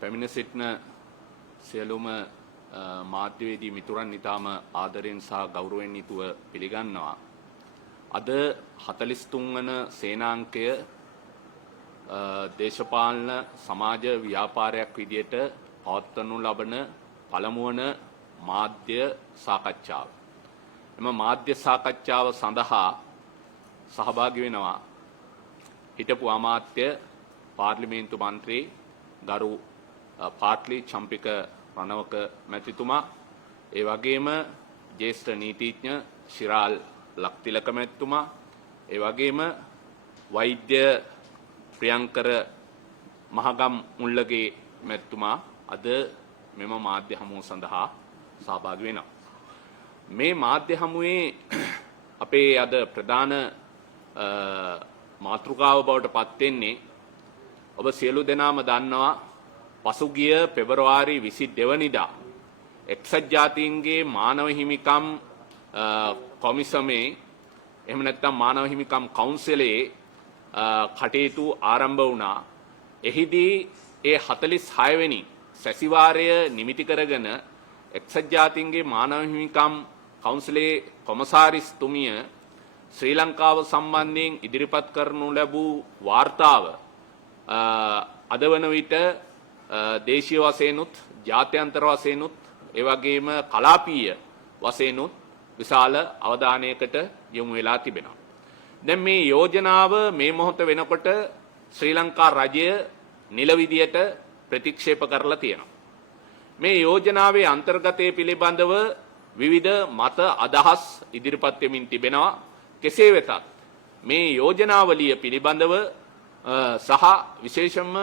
පැමිණ සිටින සියලුම මාධ්‍යවේදී මිතුරන් ඉතාම ආදරයෙන් සහ ගෞරවයෙන් යුතුව පිළිගන්නවා. අද 43 වන සේනාංකය දේශපාලන සමාජ ව්‍යාපාරයක් විදියට පවත්වනු ලබන පළමුවන මාධ්‍ය සාකච්ඡාව. එම මාධ්‍ය සාකච්ඡාව සඳහා සහභාගී වෙනවා හිටපු අමාත්‍ය පාර්ලිමේන්තු මන්ත්‍රී ගරු පාට්ලි චම්පික රණවක මැතිතුමා, ඒ වගේම ජ්‍යෙෂ්ඨ නීතිඥ ශිරාල් ලක්තිලක මැතිතුමා, ඒ වගේම වෛද්‍ය ප්‍රියංකර මහගම් මුල්ලගේ මැතිතුමා අද මෙම මාධ්‍ය හමුව සඳහා සහභාගී වෙනවා. මේ මාධ්‍ය හමුවේ අපේ අද ප්‍රධාන මාතෘකාව බවට පත් වෙන්නේ ඔබ සියලු දෙනාම දන්නවා පසුගිය පෙබරවාරි 22 වෙනිදා එක්සත් ජාතීන්ගේ මානව හිමිකම් කොමිසමේ එහෙම නැත්නම් මානව හිමිකම් කවුන්සිලයේ කටයුතු ආරම්භ වුණා. එහිදී ඒ 46 වෙනි සැසිවාරය නිමිති කරගෙන එක්සත් ජාතීන්ගේ මානව හිමිකම් කවුන්සිලයේ කොමසාරිස්තුමිය ශ්‍රී ලංකාව සම්බන්ධයෙන් ඉදිරිපත් කරනු ලැබූ වාර්තාව අද වන විට දේශීය වශයෙන්ුත් ජාත්‍යන්තර වශයෙන්ුත් ඒ වගේම කලාපීය වශයෙන්ුත් විශාල අවධානයකට යොමු වෙලා තිබෙනවා. දැන් මේ යෝජනාව මේ මොහොත වෙනකොට ශ්‍රී ලංකා රජය නිල විදියට ප්‍රතික්ෂේප කරලා තියෙනවා. මේ යෝජනාවේ අන්තර්ගතය පිළිබඳව විවිධ මත අදහස් ඉදිරිපත් වෙමින් තිබෙනවා. කෙසේ වෙතත් මේ යෝජනාවලිය පිළිබඳව සහ විශේෂයෙන්ම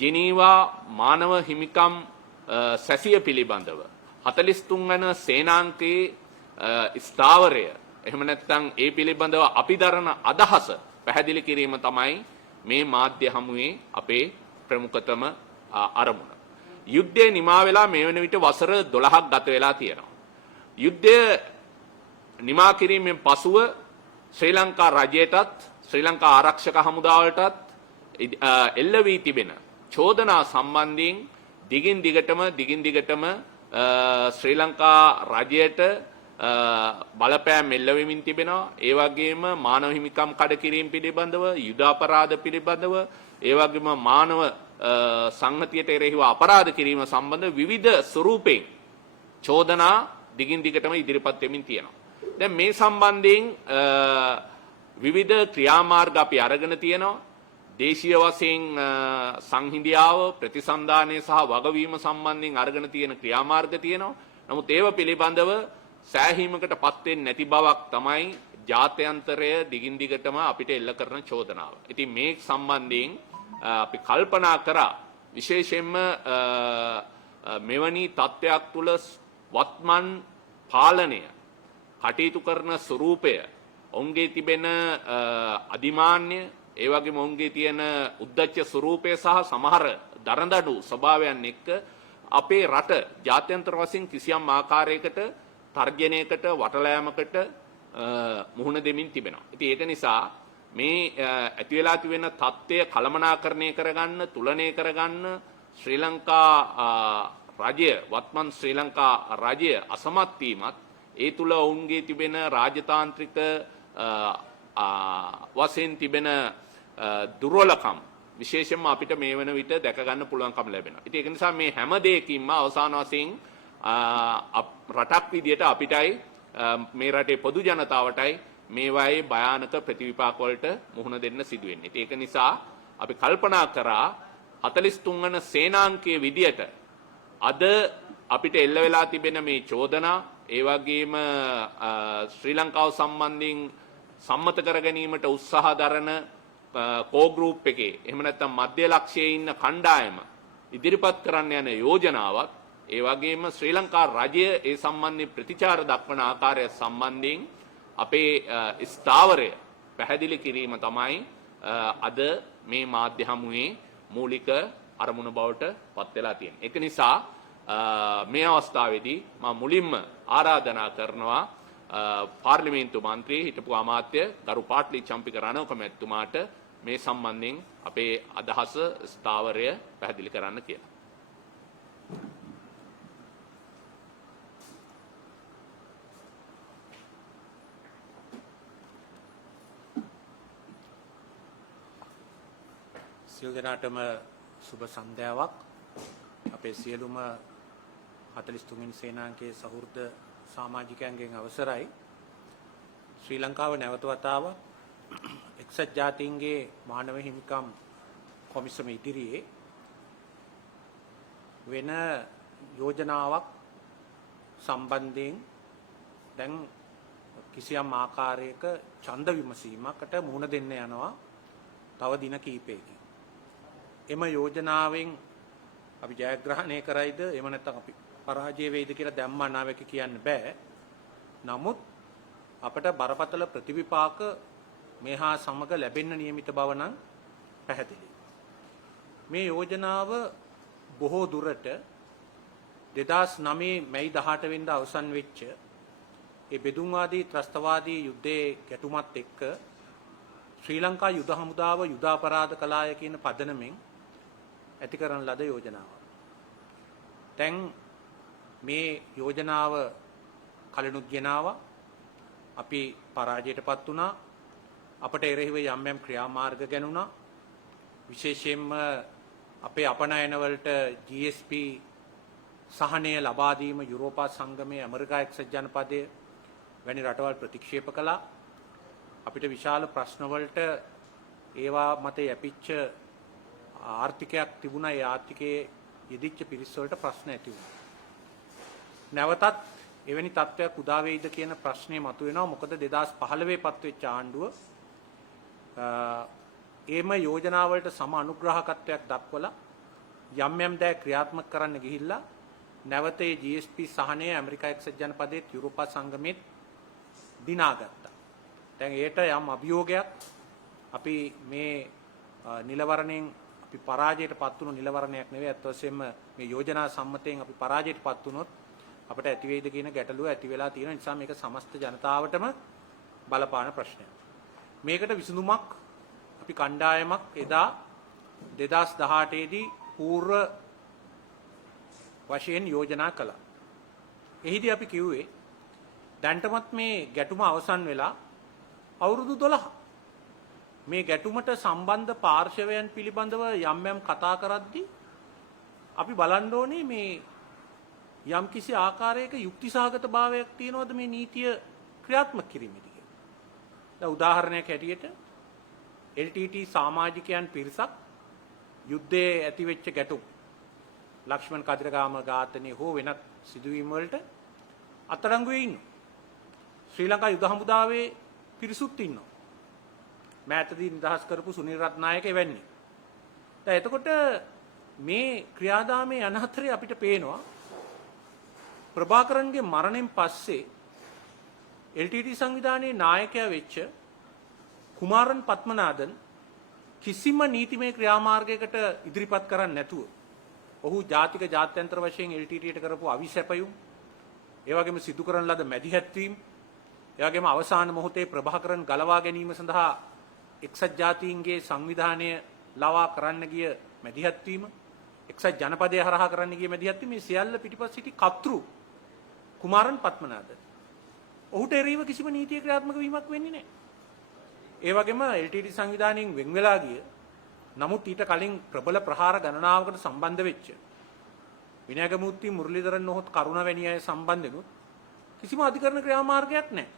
ජිනීවා මානව හිමිකම් සැසිය පිළිබඳව 43 වන සේනාංකයේ ස්ථාවරය එහෙම නැත්නම් ඒ පිළිබඳව අපි දරන අදහස පැහැදිලි කිරීම තමයි මේ මාධ්‍ය හමුවේ අපේ ප්‍රමුඛතම අරමුණ. යුද්ධය නිමා වෙලා මේ වෙන විට වසර 12ක් ගත වෙලා තියෙනවා. යුද්ධය නිමා කිරීමෙන් පසුව ශ්‍රී ලංකා රජයටත් ශ්‍රී ලංකා ආරක්ෂක හමුදාවටත් එල්ල වී තිබෙන චෝදනා සම්බන්ධයෙන් දිගින් දිගටම ශ්‍රී ලංකා රජයට බලපෑම් එල්ල වෙමින් තිබෙනවා. ඒ වගේම මානව හිමිකම් කඩකිරීම පිළිබඳව, යුද අපරාධ පිළිබඳව, ඒ වගේම මානව සංහතියට එරෙහිව අපරාධ කිරීම සම්බන්ධ විවිධ ස්වරූපයෙන් චෝදනා දිගින් දිගටම ඉදිරිපත් වෙමින් තියෙනවා. දැන් මේ සම්බන්ධයෙන් විවිධ ක්‍රියාමාර්ග අපි අරගෙන තියෙනවා. දේශීය වශයෙන් සංහිඳියාව ප්‍රතිසන්දානය සහ වගවීම සම්බන්ධයෙන් අරගෙන තියෙන ක්‍රියාමාර්ග තියෙනවා. නමුත් ඒව පිළිබඳව සෑහීමකට පත් වෙන්නේ නැති බවක් තමයි ජාත්‍යන්තරය දිගින් දිගටම අපිට එල්ල කරන චෝදනාව. ඉතින් මේ සම්බන්ධයෙන් අපි කල්පනා කරා විශේෂයෙන්ම මෙවැනි තත්ත්වයක් තුළ වත්මන් පාලනය කටයුතු කරන ස්වරූපය, ඔවුන්ගේ තිබෙන අධිමාන්‍ය, ඒ වගේම ඔවුන්ගේ තියෙන උද්දච්ච ස්වරූපය සහ සමහර දරදඬු ස්වභාවයන් එක්ක අපේ රට ජාත්‍යන්තර වශයෙන් කිසියම් ආකාරයකට තර්ජනයකට වටලෑමකට මුහුණ දෙමින් තිබෙනවා. ඉතින් ඒක නිසා මේ ඇති වෙලා තිබෙන தත්ත්වය කළමනාකරණය කරගන්න, තුලනය කරගන්න ශ්‍රී ලංකා රජය, වත්මන් ශ්‍රී ලංකා රජය අසමත් වීමත්, ඒ තුල ඔවුන්ගේ තිබෙන රාජතාන්ත්‍රික වශයෙන් තිබෙන දුර්වලකම් විශේෂයෙන්ම අපිට මේ වෙන විට දැක ගන්න පුළුවන්කම ලැබෙනවා. ඉතින් ඒක නිසා මේ හැම දෙයකින්ම අවසාන වශයෙන් රටක් විදියට අපිටයි මේ රටේ පොදු ජනතාවටයි මේවායේ භයානක ප්‍රතිවිපාක වලට මුහුණ දෙන්න සිදු වෙන්නේ. ඉතින් ඒක නිසා අපි කල්පනා කරා 43 වන සේනාංකයේ විදියට අද අපිට එල්ල වෙලා තිබෙන මේ චෝදනා, ඒ වගේම ශ්‍රී ලංකාව සම්බන්ධයෙන් සම්මත කර ගැනීමට උත්සාහ දරන කෝ ගෲප් එකේ එහෙම නැත්නම් මධ්‍ය ලක්ෂයේ ඉන්න කණ්ඩායම ඉදිරිපත් කරන්න යන යෝජනාවක්, ඒ වගේම ශ්‍රී ලංකා රජය ඒ සම්බන්ධයෙන් ප්‍රතිචාර දක්වන ආකාරය සම්බන්ධයෙන් අපේ ස්ථාවරය පැහැදිලි කිරීම තමයි අද මේ මාධ්‍ය හමුවේ මූලික අරමුණ බවට පත් වෙලා තියෙන්නේ. ඒක නිසා මේ අවස්ථාවේදී මම මුලින්ම ආරාධනා කරනවා පාර්ලිමේන්තු මන්ත්‍රී හිටපු අමාත්‍ය ගරු පාට්ලි චම්පික රණවක මැතිතුමාට මේ සම්බන්ධයෙන් අපේ අදහස ස්ථාවරය පැහැදිලි කරන්න කියලා. සියලු දෙනාටම සුබ සන්ධ්‍යාවක්. අපේ සියලුම 43 වෙනි සේනාංකයේ සහෘද සමාජිකයන්ගෙන් අවසරයි. ශ්‍රී ලංකාව නැවත වතාවක් එක්සත් ජාතීන්ගේ මානව හිමිකම් කොමිසම ඉදිරියේ වෙන යෝජනාවක් සම්බන්ධයෙන් දැන් කිසියම් ආකාරයක ඡන්ද විමසීමකට මුහුණ දෙන්න යනවා තව දින කිහිපයකින්. එම යෝජනාවෙන් අපි ජයග්‍රහණය කරයිද එහෙම නැත්නම් අපි පරාජය වෙයිද කියලා දැම්ම අනාවක කියන්න බෑ. නමුත් අපට බරපතල ප්‍රතිවිපාක මේහා සමග ලැබෙන්න නියමිත බව නම් පැහැදිලි. මේ යෝජනාව බොහෝ දුරට 2009 මැයි 18 වෙනිදා අවසන් වෙච්ච ඒ බෙදුම්වාදී ත්‍රස්තවාදී යුද්ධයේ ගැටුමත් එක්ක ශ්‍රී ලංකා යුද හමුදාව යුද අපරාධ කලාය කියන පදනමෙන් ඇති කරන ලද යෝජනාවක්. දැන් මේ යෝජනාව කලිනුත් ගෙනාවා. අපි පරාජයටපත් වුණා. අපට එරෙහිව යම් යම් ක්‍රියාමාර්ග ගැනුණා. විශේෂයෙන්ම අපේ අපනයන වලට GSP සහනය ලබා දීම යුරෝපා සංගමයේ ඇමරිකා එක්සත් ජනපදයේ වැනි රටවල් ප්‍රතික්ෂේප කළා. අපිට විශාල ප්‍රශ්න වලට ඒවා මත යැපිච්ච ආර්ථිකයක් තිබුණා. ඒ ආර්ථිකයේ යෙදිච්ච පිරිස් වලට ප්‍රශ්න ඇති වුණා. නැවතත් එවැනි තත්ත්වයක් උදා වෙයිද කියන ප්‍රශ්නේ මතුවෙනවා. මොකද 2015 පත් වෙච්ච ආණ්ඩුව ඒම යෝජනා වලට සම අනුග්‍රහකත්වයක් දක්වලා යම් යම් දෑ ක්‍රියාත්මක කරන්න ගිහිල්ලා නැවත ඒ GSP සහනය ඇමරිකා එක්සත් ජනපදයේ යුරෝපා සංගමයේ දිනාගත්තා. දැන් ඒට යම් අභියෝගයක් අපි මේ නිලවරණයෙන් අපි පරාජයටපත් වුණු නිලවරණයක් නෙවෙයි අත් වශයෙන්ම මේ යෝජනා සම්මතයෙන් අපි පරාජයටපත් වුණොත් අපිට ඇති වෙයිද කියන ගැටලුව ඇති වෙලා තියෙන නිසා මේක සමස්ත ජනතාවටම බලපාන ප්‍රශ්නයක්. මේකට විසඳුමක් අපි කණ්ඩායමක් එදා 2018 දී පූර්ව වශයෙන් යෝජනා කළා. එහිදී අපි කිව්වේ දැන්ටමත් මේ ගැටුම අවසන් වෙලා අවුරුදු 12. මේ ගැටුමට සම්බන්ධ පාර්ශවයන් පිළිබඳව යම් යම් කතා කරද්දී අපි බලන්න ඕනේ මේ යම් කිසි ආකාරයක යුක්තිසහගත භාවයක් තියනවද මේ නීතිය ක්‍රියාත්මක කිරීමේදී කියලා. දැන් උදාහරණයක් හැටියට LTT සමාජිකයන් පිරිසක් යුද්ධයේ ඇතිවෙච්ච ගැටුම් ලක්ෂ්මන් කදිරගාම ඝාතනය හෝ වෙනත් සිදුවීම් වලට අත්අඩංගුවේ ඉන්නවා. ශ්‍රී ලංකා යුද හමුදාවේ පිරිසුත් ඉන්නවා. මෑතදී නිදහස් කරපු සුනිල් රත්නායක එවැන්නේ. දැන් එතකොට මේ ක්‍රියාදාමයේ අනහතරේ අපිට පේනවා ප්‍රභාකරන්ගේ මරණයෙන් පස්සේ LTT සංවිධානයේ නායකයා වෙච්ච කුමාරන් පත්මනාදන් කිසිම නීතිමය ක්‍රියාමාර්ගයකට ඉදිරිපත් කරන්නේ නැතුව ඔහු ජාතික ජාත්‍යන්තර වශයෙන් LTTට කරපු අවිසැපයුම්, ඒ වගේම සිදු කරන ලද මැදිහත් වීම, ඒ වගේම අවසාන මොහොතේ ප්‍රභාකරන් ගලවා ගැනීම සඳහා එක්සත් ජාතීන්ගේ සංවිධානය ලවා කරන්න ගිය මැදිහත් වීම, එක්සත් ජනපදයේ හරහා කරන්න ගිය මැදිහත් වීම, මේ සියල්ල පිටිපස්ස සිටි කතෘ කුමාරන් පත්මනාදන්. ඔහුට එරෙහිව කිසිම නීතිය ක්‍රියාත්මක වීමක් වෙන්නේ නැහැ. ඒ වගේම LTT සංවිධානයෙන් වෙන් වෙලා ගිය නමුත් ඊට කලින් ප්‍රබල ප්‍රහාර ගණනාවකට සම්බන්ධ වෙච්ච විනයගමූර්ති මුරලීධරන් නොහොත් කරුණ වැනි අය සම්බන්ධෙනුත් කිසිම අධිකරණ ක්‍රියාමාර්ගයක් නැහැ.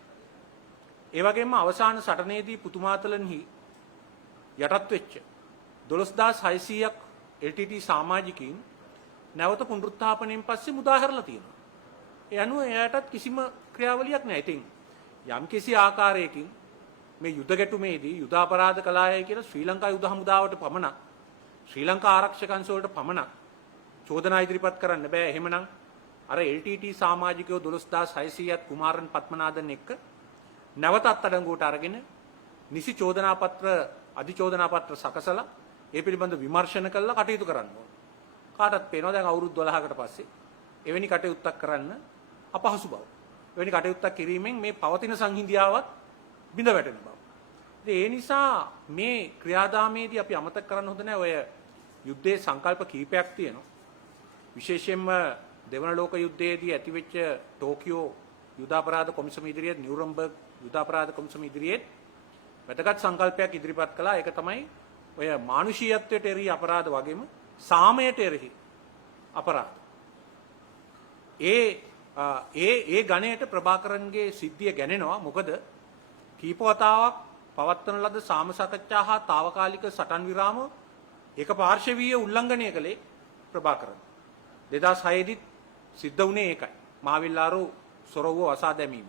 ඒ වගේම අවසාන සටනේදී පුතුමාතලන්හි යටත් වෙච්ච 12600ක් LTT සමාජිකයින් නැවත පුනරුත්ථාපනයෙන් පස්සේ මුදා හැරලා තියෙනවා. ඒ අනුව එයාටත් කිසිම ක්‍රියාවලියක් නැහැ. ඉතින් යම් කිසි ආකාරයකින් මේ යුද ගැටුමේදී යුද අපරාධ කලායයි කියලා ශ්‍රී ලංකා යුද හමුදාවට පමණක් ශ්‍රී ලංකා ආරක්ෂක අංශ වලට පමණක් චෝදනා ඉදිරිපත් කරන්න බෑ. එහෙමනම් අර LTT සමාජිකයෝ 12600ක් කුමාරන් පත්මනාදන් එක්ක නැවත අත්අඩංගුවට අරගෙන නිසි චෝදනා පත්‍ර අධිචෝදනා පත්‍ර සකසලා ඒ පිළිබඳ විමර්ශන කළා කටයුතු කරන්න ඕන. කාටත් පේනවා දැන් අවුරුදු 12කට පස්සේ එවැනි කටයුත්තක් කරන්න අපහසු බව. එවැනි කටයුත්තක් කිරීමෙන් මේ පවතින සංහිඳියාවත් බිඳ වැටෙන බව. ඒ නිසා මේ ක්‍රියාදාමයේදී අපි අමතක කරන්න හොඳ නැහැ. ඔය යුද්ධයේ සංකල්ප කීපයක් තියෙනවා. විශේෂයෙන්ම දෙවන ලෝක යුද්ධයේදී ඇතිවෙච්ච ටෝකියෝ යුද අපරාධ කොමිසම ඉදිරියේ නියුරම්බර්ග් යුද අපරාධ කොමිසම ඉදිරියේ වැදගත් සංකල්පයක් ඉදිරිපත් කළා. ඒක තමයි ඔය මානුෂීයත්වයට එරෙහි අපරාධ වගේම සාමයට එරෙහි අපරාධ. ඒ ගණයට ප්‍රභාකරන්ගේ සිද්ධිය ගැනෙනවා. මොකද කීප වතාවක් පවත්වන ලද සාම සාකච්ඡා හා తాවකාලික සටන් විරාම ඒක පාර්ශවීය උල්ලංඝනය කළේ ප්‍රභාකරන්. 2006 දිත් සිද්ධ වුණේ ඒකයි. මහවිල්ලාරෝ සොරවුව වසා දැමීම.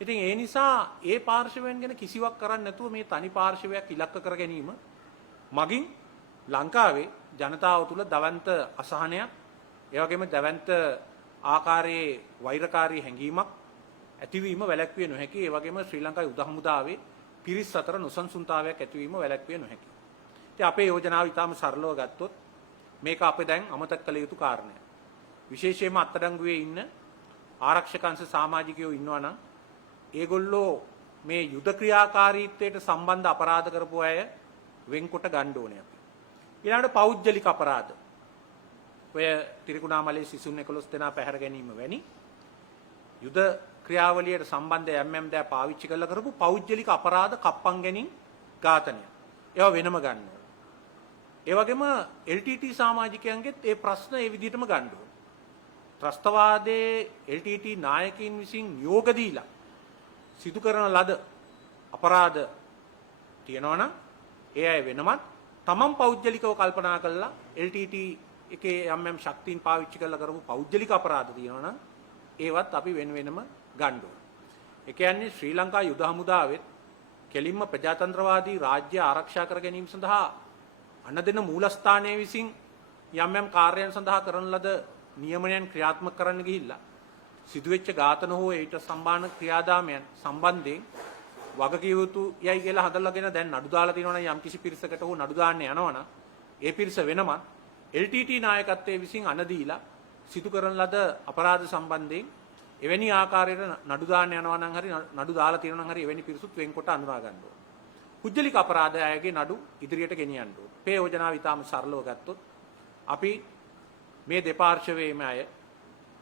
ඉතින් ඒ නිසා ඒ පාර්ශවයන් ගැන කිසිවක් කරන්නේ නැතුව මේ තනි පාර්ශවයක් ඉලක්ක කර ගැනීම මගින් ලංකාවේ ජනතාව තුළ දවන්ත අසහනයක්, ඒ වගේම දවන්ත ආකාරයේ වෛරකාරී හැඟීමක් ඇතිවීම වැළැක්විය නොහැකි. ඒ වගේම ශ්‍රී ලංකාවේ යුද හමුදාවේ පිරිස් අතර නොසන්සුන්තාවයක් ඇතිවීම වැළැක්විය නොහැකි. ඉතින් අපේ යෝජනාව ඉතාම සරලව ගත්තොත් මේක අපේ දැන් අමතක කළ යුතු කාරණයක්. විශේෂයෙන්ම අත්අඩංගුවේ ඉන්න ආරක්ෂක අංශ සමාජිකයෝ ඉන්නවා නම් ඒගොල්ලෝ මේ යුද ක්‍රියාකාරීත්වයට සම්බන්ධ අපරාධ කරපු අය වෙන්කොට ගන්න ඕනේ අපි. ඊළඟට පෞද්ගලික අපරාධ. ඔය ත්‍රිකුණාමලයේ සිසුන් 11 දෙනා පැහැර ගැනීම වැනි යුද ක්‍රියාවලියට සම්බන්ධ යම් දෑ පාවිච්චි කරලා කරපු පෞද්ගලික අපරාධ කප්පන් ගැනීම ඝාතනය. ඒවා වෙනම ගන්න ඕනේ. ඒ වගේම LTT සමාජිකයන්ගෙත් ඒ ප්‍රශ්න ඒ විදිහටම ගන්න ඕනේ. ත්‍රස්තවාදයේ LTT නායකයින් විසින් නියෝග දීලා සිදු කරන ලද අපරාධ තියෙනවනම් ඒ අය වෙනමත් තමන් පෞද්ගලිකව කල්පනා කළා LTT එකේ යම් ශක්තියින් පාවිච්චි කරලා කරපු පෞද්ගලික අපරාධ තියෙනවනම් ඒවත් අපි වෙන වෙනම ගන්න ඕනේ. ඒ කියන්නේ ශ්‍රී ලංකා යුද හමුදාවෙත් කෙලින්ම ප්‍රජාතන්ත්‍රවාදී රාජ්‍ය ආරක්ෂා කර ගැනීම සඳහා අන්න දෙන මූලස්ථානයේ විසින් යම් කාර්යයන් සඳහා කරන ලද නියමනයන් ක්‍රියාත්මක කරන්න ගිහිල්ලා සිදුවෙච්ච ඝාතන හෝ ඊට සම්බන්ධ ක්‍රියාදාමයන් සම්බන්ධයෙන් වගකිය යුතු යයි කියලා හදලාගෙන දැන් නඩු දාලා තියෙනවා නම් යම් කිසි පිරිසකට හෝ නඩු දාන්න යනවනම් ඒ පිරිස වෙනමත් LTT නායකත්වයේ විසින් අනදීලා සිදු කරන ලද අපරාධ සම්බන්ධයෙන් එවැනි ආකාරයට නඩු දාන්න යනවා නම් හරි නඩු දාලා තියෙනවා නම් හරි එවැනි පිරිසුත් වෙන්කොට අඳුනා ගන්න ඕනේ. පුජ්‍යලික අපරාධ අයගේ නඩු ඉදිරියට ගෙනියන්න ඕනේ. මේ යෝජනාව ඉතාම සරලව ගත්තොත් අපි මේ දෙපාර්ශවයේම අය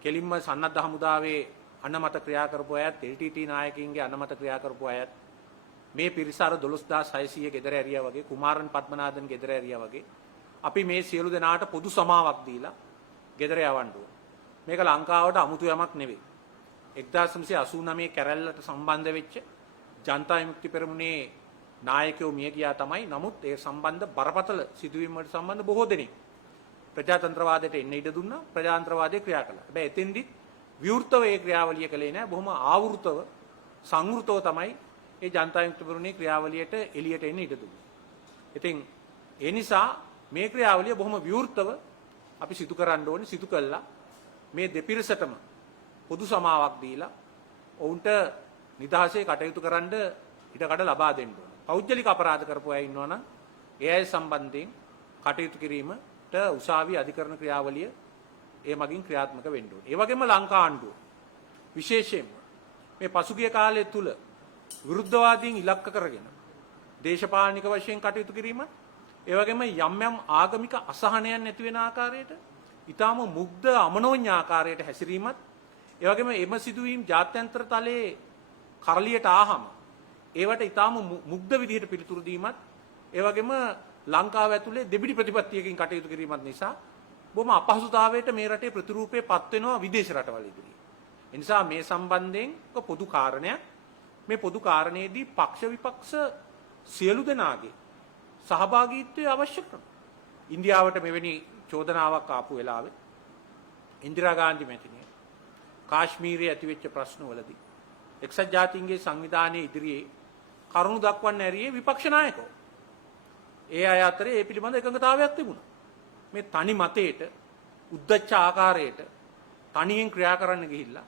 කෙලින්ම සන්නද්ධ හමුදාවේ අනමත ක්‍රියා කරපු අයත් LTT නායකයින්ගේ අනමත ක්‍රියා කරපු අයත් මේ පිරිස අර 12600 ගෙදර ඇරියා වගේ කුමාරන් පද්මනාදන් ගෙදර ඇරියා වගේ අපි මේ සියලු දෙනාට පොදු සමාවක් දීලා ගෙදර යවන්න ඕන. මේක ලංකාවට අමුතු යමක් නෙවෙයි. 1989 කැරැල්ලට සම්බන්ධ වෙච්ච ජනතා විමුක්ති පෙරමුණේ නායකයෝ මිය ගියා තමයි. නමුත් ඒ සම්බන්ධ බරපතල සිදුවීම් වලට සම්බන්ධ බොහෝ දෙනෙක් ප්‍රජාතන්ත්‍රවාදයට එන්න ඉඩ දුන්නා. ප්‍රජාතන්ත්‍රවාදයේ ක්‍රියා කළා. හැබැයි එතෙන්දිත් විවෘතව ඒ ක්‍රියාවලිය කළේ නැහැ. බොහොම ආවෘතව සංවෘතව තමයි ඒ ජනතා විමුක්ති පෙරමුණේ ක්‍රියාවලියට එළියට එන්න ඉඩ දුන්නේ. ඉතින් ඒ නිසා මේ ක්‍රියාවලිය බොහොම විවෘතව අපි සිදු කරන්න ඕනේ. සිදු කළා මේ දෙපිරිසටම පොදු සමාවක් දීලා ඔවුන්ට නිදහසේ කටයුතු කරන්න ඉඩකඩ ලබා දෙන්න ඕනේ. පෞද්ගලික අපරාධ කරපු අය ඉන්නවනම් ඒ අය සම්බන්ධයෙන් කටයුතු කිරීමට උසාවි අධිකරණ ක්‍රියාවලිය ඒ මගින් ක්‍රියාත්මක වෙන්න ඕනේ. ඒ වගේම ලංකා ආණ්ඩුව විශේෂයෙන්ම මේ පසුගිය කාලය තුල විරුද්ධවාදීන් ඉලක්ක කරගෙන දේශපාලනික වශයෙන් කටයුතු කිරීමත් ඒ වගේම යම් ආගමික අසහනයන් නැති වෙන ආකාරයට ඊටාම මුග්ධ අමනෝඤ්ඤ ආකාරයට හැසිරීමත් ඒ වගේම එම සිදුවීම් ජාත්‍යන්තර තලයේ කරලියට ආහම ඒවට ඊටාම මුග්ධ විදිහට පිළිතුරු දීමත් ඒ වගේම ලංකාව ඇතුලේ දෙබිඩි ප්‍රතිපත්තියකින් කටයුතු කිරීමත් නිසා බොහොම අපහසුතාවයට මේ රටේ ප්‍රතිරූපේ පත් වෙනවා විදේශ රටවල් ඉදිරියේ. ඒ නිසා මේ සම්බන්ධයෙන් පොදු කාරණයක්. මේ පොදු කාරණේදී පක්ෂ විපක්ෂ සියලු දෙනාගේ සහභාගීත්වය අවශ්‍ය කරනවා. ඉන්දියාවට මෙවැනි චෝදනාවක් ආපු වෙලාවේ ඉන්දිරා ගාන්ධි මැතිණිය කාශ්මීරයේ ඇතිවෙච්ච ප්‍රශ්නවලදී එක්සත් ජාතීන්ගේ සංවිධානයේ ඉදිරියේ කරුණු දක්වන්න ඇරියේ විපක්ෂ නායකයෝ. ඒ අය අතරේ ඒ පිළිබඳ එකඟතාවයක් තිබුණා. මේ තනි මතයට උද්දච්ච ආකාරයට තනියෙන් ක්‍රියා කරන්න ගිහිල්ලා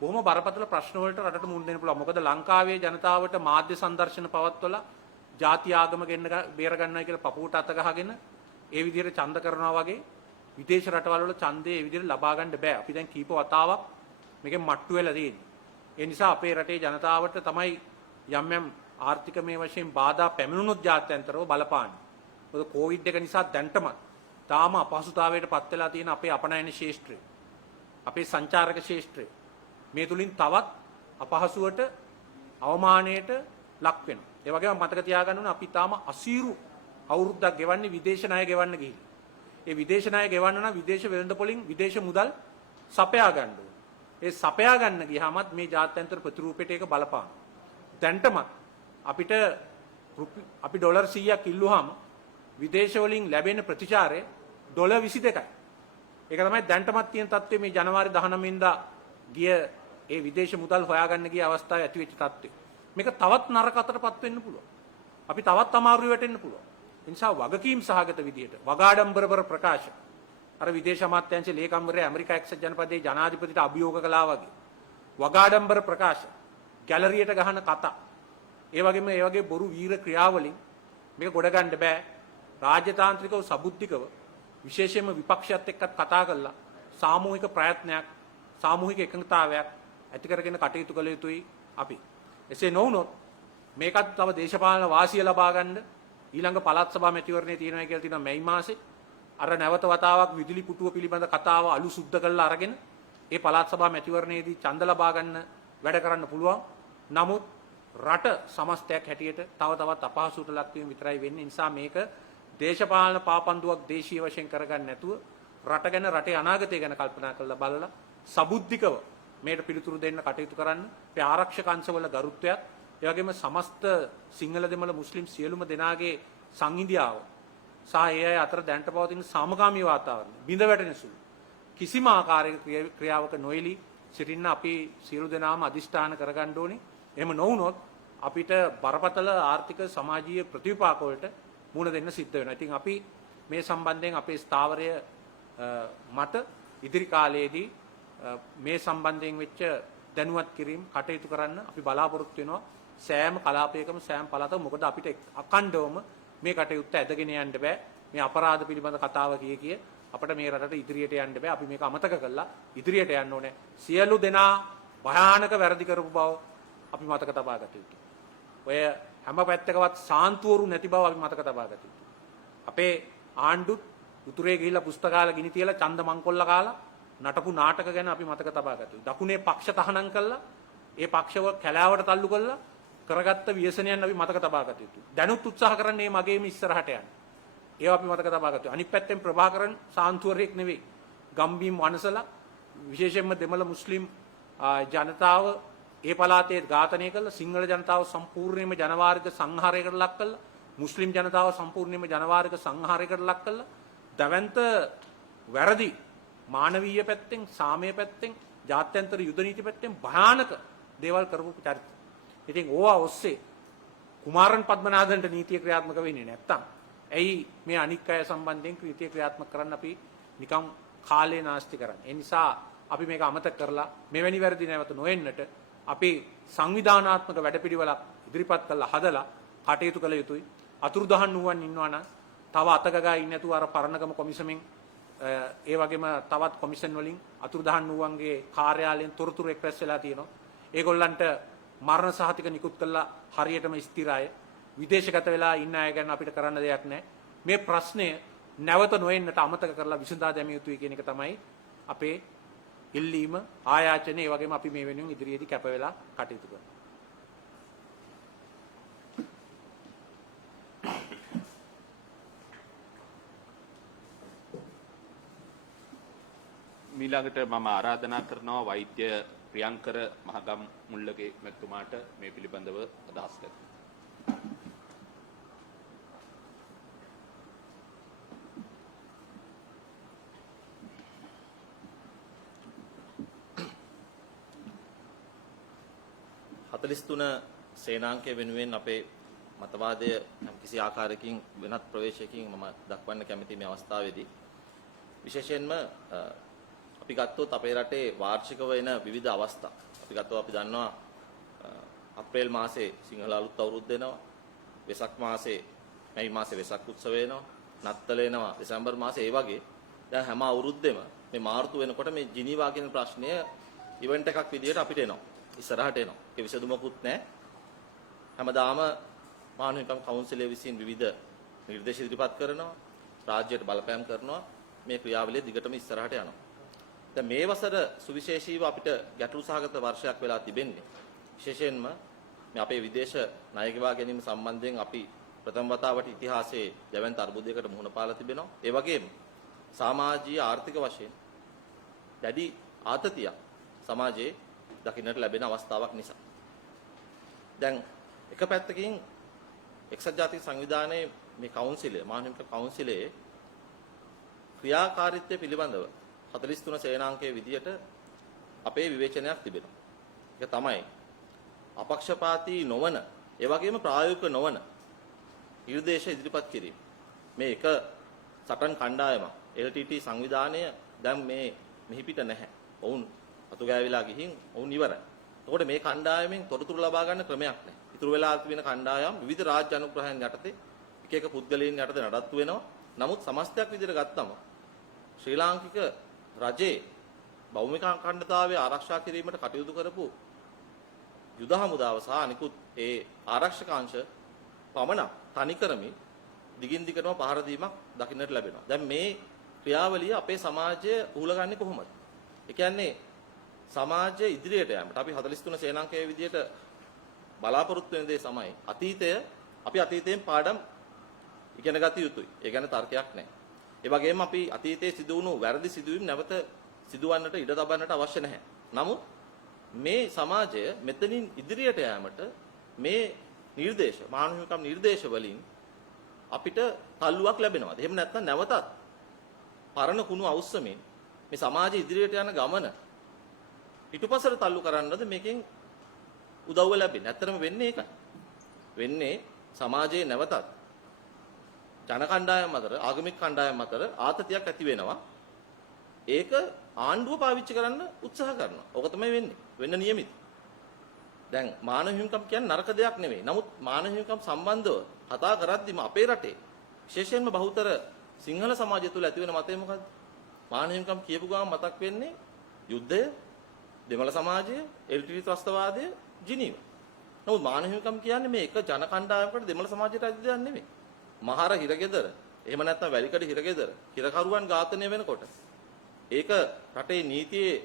බොහොම බරපතල ප්‍රශ්න වලට රටට මුහුණ දෙන්න පුළුවන්. මොකද ලංකාවේ ජනතාවට මාධ්‍ය සංදර්ශන පවත්වලා ಜಾති ආගම ගෙන්න බේර ගන්නයි කියලා පපුවට අත ගහගෙන ඒ විදිහට ඡන්ද කරනවා වගේ විදේශ රටවල් වල ඡන්දේ ඒ විදිහට ලබා ගන්න බෑ. අපි දැන් කීප වතාවක් මේකෙන් මට්ටු වෙලා තියෙන්නේ. ඒ නිසා අපේ රටේ ජනතාවට තමයි යම් ආර්ථිකමය වශයෙන් බාධා පැමිණුණොත් ජාත්‍යන්තරව බලපාන්නේ. මොකද කොවිඩ් එක නිසා දැන්ටම තාම අපහසුතාවයට පත් වෙලා තියෙන අපේ අපනයන ශාස්ත්‍රය, අපේ සංචාරක ශාස්ත්‍රය මේ තුලින් තවත් අපහසුවට අවමානයට ලක් වෙනවා. ඒ වගේම මතක තියාගන්න ඕනේ අපි තාම අසීරු අවුරුද්දක් ගෙවන්නේ විදේශ ණය ගෙවන්න ගිහිල්ලා. ඒ විදේශ ණය ගෙවන්න නම් විදේශ වෙළඳපොලින් විදේශ මුදල් සපයා ගන්න ඕනේ. ඒ සපයා ගන්න ගියාමත් මේ ජාත්‍යන්තර ප්‍රතිරූපයට ඒක බලපාන. දැන්ටමත් අපිට අපි ඩොලර් 100ක් ඉල්ලුවාම විදේශ වලින් ලැබෙන ප්‍රතිචාරය ඩොලර් 22යි. ඒක තමයි දැන්ටමත් තියෙන තත්ත්වය මේ ජනවාරි 19 වෙනිදා ගිය ඒ විදේශ මුදල් හොයාගන්න ගිය අවස්ථාවේ ඇති වෙච්ච තත්ත්වය. මේක තවත් නරක අතටපත් වෙන්න පුළුවන්. අපි තවත් අමාරුවේ වැටෙන්න පුළුවන්. ඒ නිසා වගකීම් සහගත විදියට වගාඩම්බරබර ප්‍රකාශ අර විදේශ අමාත්‍යාංශ ලේකම්වරයා ඇමරිකා එක්සත් ජනපදයේ ජනාධිපතිට අභියෝග කළා වගේ වගාඩම්බර ප්‍රකාශ ගැලරියට ගහන කතා ඒ වගේ බොරු වීර ක්‍රියාවලින් මේක ගොඩ ගන්න බෑ. රාජ්‍යතාන්ත්‍රිකව සබුද්ධිකව විශේෂයෙන්ම විපක්ෂයත් එක්කත් කතා කරලා සාමූහික ප්‍රයත්නයක් සාමූහික එකඟතාවයක් ඇති කරගෙන කටයුතු කළ යුතුයි අපි. එසේ නොවුනොත් මේකත් තව දේශපාලන වාසිය ලබා ගන්න ඊළඟ පළාත් සභා මැතිවරණයේ තියෙනවා කියලා තියෙනවා මැයි මාසේ. අර නැවත වතාවක් විදුලි පුටුව පිළිබඳ කතාව අලු සුද්ධ කරලා අරගෙන ඒ පළාත් සභා මැතිවරණයේදී ඡන්ද ලබා ගන්න වැඩ කරන්න පුළුවන්. නමුත් රට සමස්තයක් හැටියට තව තවත් අපහසුතාවට ලක්වීම විතරයි වෙන්නේ. නිසා මේක දේශපාලන පාපන්දුවක් දේශීය වශයෙන් කරගන්න නැතුව රට ගැන රටේ අනාගතය ගැන කල්පනා කරලා බලලා සබුද්ධිකව මේකට පිළිතුරු දෙන්න කටයුතු කරන්න. අපේ ආරක්ෂක අංශවල ගරුත්වයත් ඒ වගේම සමස්ත සිංහල දෙමළ මුස්ලිම් සියලුම දෙනාගේ සංහිඳියාව සහ ඒ අය අතර දැනට පවතින සාමකාමී වාතාවරණය බිඳ වැටෙන සුළු කිසිම ආකාරයක ක්‍රියාවක නොයලී සිටින්න අපි සියලු දෙනාම අදිෂ්ඨාන කරගන්න ඕනේ. එහෙම නොවුනොත් අපිට බරපතල ආර්ථික සමාජීය ප්‍රතිවිපාක වලට මුහුණ දෙන්න සිද්ධ වෙනවා. ඉතින් අපි මේ සම්බන්ධයෙන් අපේ ස්ථාවරය මත ඉදිරි කාලයේදී මේ සම්බන්ධයෙන් වෙච්ච දැනුවත් කිරීම කටයුතු කරන්න අපි බලාපොරොත්තු වෙනවා. සෑම කලාපයකම සෑම පළාතකම මොකද අපිට අකණ්ඩවම මේ කටයුත්ත ඇදගෙන යන්න බෑ. මේ අපරාධ පිළිබඳ කතාව කිය අපිට මේ රටට ඉදිරියට යන්න බෑ. අපි මේක අමතක කළා ඉදිරියට යන්න ඕනේ. සියලු දෙනා භයානක වැරදි කරපු බව අපි මතක තබා ගත යුතුයි. ඔය හැම පැත්තකවත් සාන්තුවරු නැති බව අපි මතක තබා ගත යුතුයි. අපේ ආණ්ඩුත් උතුරේ ගිහිල්ලා පුස්තකාල ගිනි තියලා ඡන්ද මංකොල්ල කාලා නටපු නාටක ගැන අපි මතක තබා ගත යුතුයි. දකුණේ පක්ෂ තහනම් කළා ඒ පක්ෂව කැලෑවට තල්ලු කළා කරගත්ත ව්‍යසනයන් අපි මතක තබා ගත යුතුයි. දැනුත් උත්සාහ කරන්නේ මේ මගේම ඉස්සරහට යන්න. ඒවා අපි මතක තබා ගත යුතුයි. අනිත් පැත්තෙන් ප්‍රභාකරන් සාන්තුවරයෙක් නෙවෙයි. ගම්බීම් වනසලා විශේෂයෙන්ම දෙමළ මුස්ලිම් ජනතාව ඒ පළාතේ ඝාතනය කළා. සිංහල ජනතාව සම්පූර්ණයෙන්ම ජනවාරික සංහාරයකට ලක් කළා. මුස්ලිම් ජනතාව සම්පූර්ණයෙන්ම ජනවාරික සංහාරයකට ලක් කළා. දවැන්ත වැරදි මානවීය පැත්තෙන් සාමය පැත්තෙන් ජාත්‍යන්තර යුද නීති පැත්තෙන් භයානක දේවල් කරපු චරිත. ඉතින් ඕවා ඔස්සේ කුමාරන් පද්මනාදන්ට නීතිය ක්‍රියාත්මක වෙන්නේ නැත්තම් ඇයි මේ අනික් අය සම්බන්ධයෙන් නීතිය ක්‍රියාත්මක කරන්න අපි නිකම් කාලේ නාස්ති කරන්නේ. ඒ නිසා අපි මේක අමතක කරලා මෙවැනි වැරදි නැවත නොවෙන්නට අපි සංවිධානාත්මක වැඩපිළිවෙලක් ඉදිරිපත් කරලා හදලා කටයුතු කළ යුතුයි. අතුරුදහන් වූවන් ඉන්නවා නම් තව අතගගා ඉන්නේ නැතුව අර පරණගම කොමිසමෙන් ඒ වගේම තවත් කොමිෂන් වලින් අතුරුදහන් වූවන්ගේ කාර්යාලයෙන් තොරතුරු එක්රැස් වෙලා තියෙනවා. ඒගොල්ලන්ට මරණ සහතික නිකුත් කළා හරියටම ස්ථිරයි. විදේශගත වෙලා ඉන්න අය ගැන අපිට කරන්න දෙයක් නැහැ. මේ ප්‍රශ්නය නැවත නොඑන්නට අමතක කරලා විසඳා දැමිය යුතුයි කියන එක තමයි අපේ ඉල්ලීම ආයාචනය. ඒ වගේම අපි මේ වෙනුවෙන් ඉදිරියේදී කැප වෙලා කටයුතු කරනවා. මීළඟට මම ආරාධනා කරනවා වෛද්‍ය ප්‍රියංකර මහගම් මුල්ලගේ මැතිතුමාට මේ පිළිබඳව අදහස් දෙන්න. හතලිස්තුන සේනාංකය වෙනුවෙන් අපේ මතවාදය කිසි ආකාරයකින් වෙනත් ප්‍රවේශයකින් මම දක්වන්න කැමති මේ අවස්ථාවේදී විශේෂයෙන්ම අපි ගත්තොත් අපේ රටේ වාර්ෂික වෙන විවිධ අවස්ථා අපි ගත්තොත් අපි දන්නවා අප්‍රේල් මාසේ සිංහල අලුත් අවුරුද්ද එනවා, වෙසක් මාසේ මැයි මාසේ වෙසක් උත්සවය එනවා, නත්තල එනවා දෙසැම්බර් මාසේ. ඒ වගේ දැන් හැම අවුරුද්දෙම මේ මාර්තු වෙනකොට මේ ජිනීවා කියන ප්‍රශ්නය ඉවෙන්ට් එකක් විදිහට අපිට එනවා, ඉස්සරහට එනවා. ඒක විසඳුමකුත් නැහැ. හැමදාම මානව හිමිකම් කවුන්සිලය විසින් විවිධ නිර්දේශ ඉදිරිපත් කරනවා, රාජ්‍යයට බලපෑම් කරනවා. මේ ක්‍රියාවලිය දිගටම ඉස්සරහට යනවා. දැන් මේ වසර සුවිශේෂීව අපිට ගැටලු සහගත වර්ෂයක් වෙලා තිබෙන්නේ. විශේෂයෙන්ම මේ අපේ විදේශ ණය ගෙවා ගැනීම සම්බන්ධයෙන් අපි ප්‍රථම වතාවට ඉතිහාසයේ දැවැන්ත අර්බුදයකට මුහුණ පාලා තිබෙනවා. ඒ වගේම සමාජීය ආර්ථික වශයෙන් දැඩි ආතතියක් සමාජයේ දකින්නට ලැබෙන අවස්ථාවක් නිසා. දැන් එක පැත්තකින් එක්සත් ජාතික සංවිධානයේ මේ කවුන්සිලය, මානවික කවුන්සිලයේ ක්‍රියාකාරීත්වය පිළිබඳව 43 සේනාංකයේ විදියට අපේ විවේචනයක් තිබෙනවා. ඒක තමයි අපක්ෂපාතී නොවන, ඒ වගේම ප්‍රායෝගික නොවන නිර්දේශ ඉදිරිපත් කිරීම. මේ එක සටන් කණ්ඩායමක් LTT සංවිධානය දැන් මේ මිහිපිට නැහැ. ඔවුන් අතුගෑවිලා ගිහින් ඔවුන් ඉවරයි. එතකොට මේ කණ්ඩායමෙන් තොරතුරු ලබා ගන්න ක්‍රමයක් නැහැ. ඉතුරු වෙලා තිබෙන කණ්ඩායම් විවිධ රාජ්‍ය අනුග්‍රහයන් යටතේ එක එක පුද්ගලයන් යටතේ නඩත්තු වෙනවා. නමුත් සමස්තයක් විදිහට ගත්තම ශ්‍රී ලාංකික රජයේ භෞමික අඛණ්ඩතාවය ආරක්ෂා කිරීමට කටයුතු කරපු යුද හමුදාව සහ අනිකුත් ඒ ආරක්ෂක අංශ පමණක් තනි කරමින් දිගින් දිගටම පහර දීමක් දකින්නට ලැබෙනවා. දැන් මේ ක්‍රියාවලිය අපේ සමාජය උහුලගන්නේ කොහොමද? ඒ කියන්නේ සමාජය ඉදිරියට යෑමට අපි 43 සේනාංකයේ විදියට බලාපොරොත්තු වෙන දේ තමයි අපි අතීතයෙන් පාඩම් ඉගෙන ගත යුතුයි. ඒ ගැන තර්කයක් නැහැ. ඒ වගේම අපි අතීතයේ සිදු වුණු වැරදි සිදුවීම් නැවත සිදුවන්නට ඉඩ තබන්නට අවශ්‍ය නැහැ. නමුත් මේ සමාජය මෙතනින් ඉදිරියට යෑමට මේ නිර්දේශ, මානව හිමිකම් නිර්දේශ වලින් අපිට තල්ලුවක් ලැබෙනවාද? එහෙම නැත්නම් නැවතත් පරණ කුණු අවුස්සමින් මේ සමාජය ඉදිරියට යන ගමන පිටුපසට තල්ලු කරන්නද මේකෙන් උදව්ව ලැබෙන්නේ? ඇත්තටම වෙන්නේ ඒකයි. වෙන්නේ සමාජයේ නැවතත් ජන කණ්ඩායම් අතර, ආගමික කණ්ඩායම් අතර ආතතියක් ඇති වෙනවා. ඒක ආණ්ඩුව පාවිච්චි කරන්න උත්සාහ කරනවා. ඕක තමයි වෙන්නේ. වෙන්න නියමිත. දැන් මානව හිමිකම් කියන්නේ නරක දෙයක් නෙවෙයි. නමුත් මානව හිමිකම් සම්බන්ධව කතා කරද්දිම අපේ රටේ විශේෂයෙන්ම බහුතර සිංහල සමාජය තුළ ඇති වෙන මතය මොකද්ද? මානව හිමිකම් කියපු ගමන් මතක් වෙන්නේ යුද්ධය, දෙමළ සමාජය, LTT ත්‍රස්තවාදය, ජිනීව. නමුත් මානව හිමිකම් කියන්නේ මේ එක ජන කණ්ඩායමකට දෙමළ සමාජයට අයිති දෙයක් නෙවෙයි. මහර හිරගෙදර, එහෙම නැත්නම් වැලිකඩ හිරගෙදර හිරකරුවන් ඝාතනය වෙනකොට ඒක රටේ නීතියේ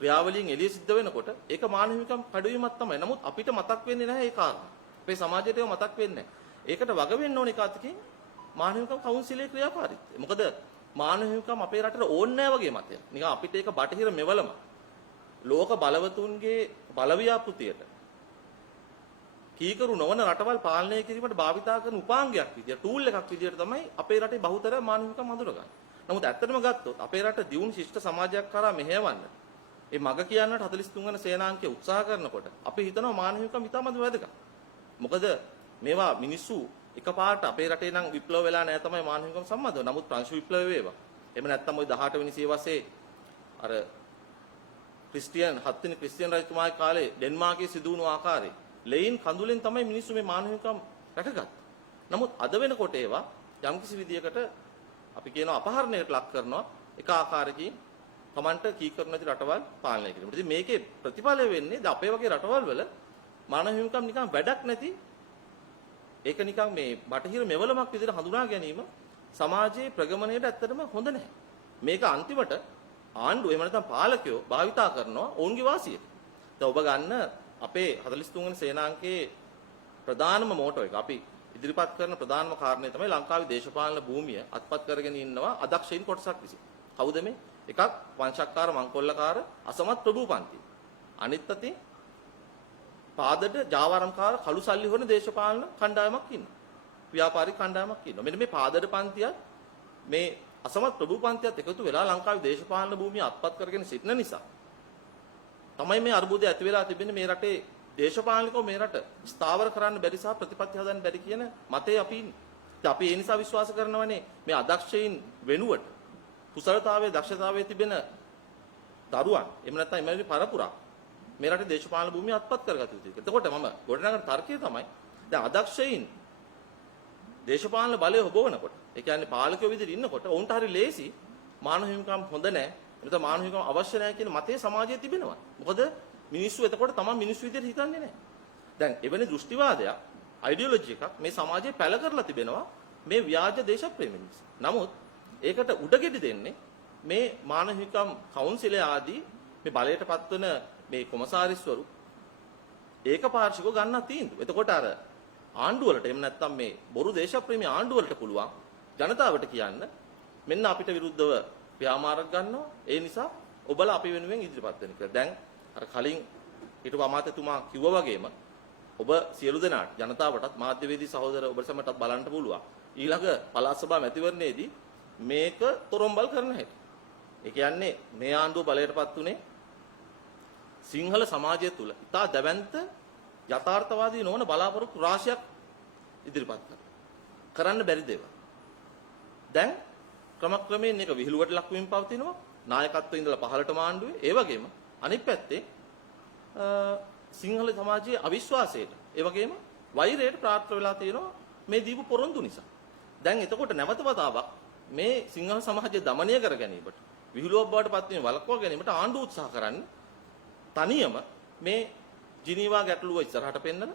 ක්‍රියාවලියෙන් එළිය සිද්ධ වෙනකොට ඒක මානව හිමිකම් කඩවීමක් තමයි. නමුත් අපිට මතක් වෙන්නේ නැහැ ඒ කාරණා. අපේ සමාජයට ඒව මතක් වෙන්නේ නැහැ. ඒකට වග වෙන්න ඕනේ කාතකින් මානව හිමිකම් කවුන්සිලේ ක්‍රියාකාරීත්වය. මොකද මානව හිමිකම් අපේ රටට ඕනේ නැහැ වගේ මතයක්. නිකන් අපිට ඒක බටහිර මෙවලම ලෝක බලවතුන්ගේ බලව්‍යාපෘතියට කීකරු නොවන රටවල් පාලනය කිරීමට භාවිතා කරන උපාංගයක් විදියට, ටූල් එකක් විදියට තමයි අපේ රටේ බහුතර මානව හිමිකම් හඳුනගන්නේ. නමුත් ඇත්තටම ගත්තොත් අපේ රට දියුණු ශිෂ්ට සමාජයක් කරා මෙහෙයවන්න මේ මග කියන්නට 43 වෙනි සේනාංකය උත්සාහ කරනකොට අපි හිතනවා මානව හිමිකම් ඉතාමත් වැදගත්. මොකද මේවා මිනිස්සු එකපාරට අපේ රටේ නම් විප්ලව වෙලා නැහැ තමයි මානව හිමිකම් සම්බන්ධව. නමුත් ප්‍රංශ විප්ලවය වේවා. එහෙම නැත්නම් ওই 18 වෙනි සියවසේ අර හත් වෙනි ක්‍රිස්තියානි රජතුමාගේ කාලේ ඩෙන්මාර්කයේ සිදු වුණු ආකාරයේ ලෙයින් කඳුලෙන් තමයි මිනිස්සු මේ මානව හිමිකම් රැකගත්තේ. නමුත් අද වෙනකොට ඒවා යම්කිසි විදියකට අපි කියනවා අපහරණයකට ලක් කරනවා එක ආකාරයකින් Tamanට කීකරු නැති රටවල් පාලනය කිරීම. ඉතින් මේකේ ප්‍රතිඵලය වෙන්නේ අපේ වගේ රටවල් වල මානව හිමිකම් නිකන් වැඩක් නැති, ඒක නිකන් මේ බටහිර මෙවලමක් විදිහට හඳුනා ගැනීම සමාජයේ ප්‍රගමණයට ඇත්තටම හොඳ නැහැ. මේක අන්තිමට ආණ්ඩුව එහෙම නැත්නම් පාලකයෝ භාවිතා කරනවා ඔවුන්ගේ වාසියට. දැන් ඔබ ගන්න අපේ 43 වෙනි සේනාංකයේ ප්‍රධානම මෝටෝ එක අපි ඉදිරිපත් කරන ප්‍රධානම කාරණේ තමයි ලංකාවේ දේශපාලන භූමිය අත්පත් කරගෙන ඉන්නවා අදක්ෂයින් කොටසක් විසින්. කවුද මේ? එකක් වංශක්කාර මංකොල්ලකාර අසමත් ප්‍රභූපන්ති. අනිත් අතින් පාදඩ ජාවාරම්කාර කළු සල්ලි හොරන දේශපාලන කණ්ඩායමක් ඉන්නවා. ව්‍යාපාරික කණ්ඩායමක් ඉන්නවා. මෙන්න මේ පාදඩ පන්තියත් මේ අසමත් ප්‍රභූපන්තියත් එකතු වෙලා ලංකාවේ දේශපාලන භූමිය අත්පත් කරගෙන සිටින නිසා තමයි මේ අර්බුදය ඇති වෙලා තිබෙන්නේ. මේ රටේ දේශපාලනිකව මේ රට ස්ථාවර කරන්න බැරි සහ ප්‍රතිපත්ති හදන්න බැරි කියන මතේ අපි ඉන්නේ. අපි ඒ නිසා විශ්වාස කරනවනේ මේ අදක්ෂයින් වෙනුවට කුසලතාවයේ දක්ෂතාවයේ තිබෙන දරුවන් එහෙම නැත්නම් එමෙලි පරපුරක් මේ රටේ දේශපාලන භූමිය අත්පත් කරගත යුතුයි. එතකොට මම ගොඩනගන තර්කය තමයි දැන් අදක්ෂයින් දේශපාලන බලය හොබවනකොට, ඒ කියන්නේ පාලකයෝ විදිහට ඉන්නකොට ඔවුන්ට හරි ලේසි මානව හිමිකම් හොඳ නැහැ, නැත්නම් මානව හිමිකම් අවශ්‍ය නැහැ කියන මතය සමාජයේ තිබෙනවා. මොකද මිනිස්සු එතකොට තමයි මිනිස්සු විදිහට හිතන්නේ නැහැ. දැන් එවැනි දෘෂ්ටිවාදයක්, අයිඩියොලොජි එකක් මේ සමාජයේ පැල කරලා තිබෙනවා මේ ව්‍යාජ දේශප්‍රේමී නිසා. නමුත් ඒකට උඩගෙඩි දෙන්නේ මේ මානව හිමිකම් කවුන්සිලය ආදී මේ බලයට පත්වන මේ කොමසාරිස්වරු ඒකපාර්ශ්විකව ගන්න තීන්දුව. එතකොට අර ආණ්ඩුවලට එහෙම නැත්නම් මේ බොරු දේශප්‍රේමී ආණ්ඩුවලට පුළුවන් ජනතාවට කියන්න මෙන්න අපිට විරුද්ධව ක්‍රියාමාර්ග ගන්නවා. ඒ නිසා ඔබලා අපි වෙනුවෙන් ඉදිරිපත් වෙන්න කියලා. දැන් අර කලින් හිටපු අමාත්‍යතුමා කිව්වා වගේම ඔබ සියලු දෙනාට ජනතාවටත් මාධ්‍යවේදී සහෝදර ඔබ සමටත් බලන්න පුළුවන්. ඊළඟ පළාත් සභා මැතිවරණයේදී මේක තොරම්බල් කරන හැටි. ඒ කියන්නේ මේ ආණ්ඩුව බලයටපත් උනේ සිංහල සමාජය තුළ ඉතා දැවැන්ත යථාර්ථවාදී නොවන බලාපොරොත්තු රාශියක් ඉදිරිපත් කරන්න බැරි දේවල්. දැන් ක්‍රමක්‍රමයෙන් මේක විහිළුවට ලක් වෙමින් පවතිනවා. නායකත්වයේ ඉඳලා පහළටම ආණ්ඩුවේ. ඒ වගේම අනිත් පැත්තේ සිංහල සමාජයේ අවිශ්වාසයට ඒ වගේම වෛරයට ප්‍රාර්ථනා වෙලා තියෙනවා මේ දීපු පොරොන්දු නිසා. දැන් එතකොට නැවත වතාවක් මේ සිංහල සමාජය দমনය කර ගැනීමට විහිළුවක් බවට පත් වීම වළක්වා ගැනීමට ආණ්ඩුව උත්සාහ කරන්නේ තනියම මේ ජිනීවා ගැටලුව ඉස්සරහට පෙන්නන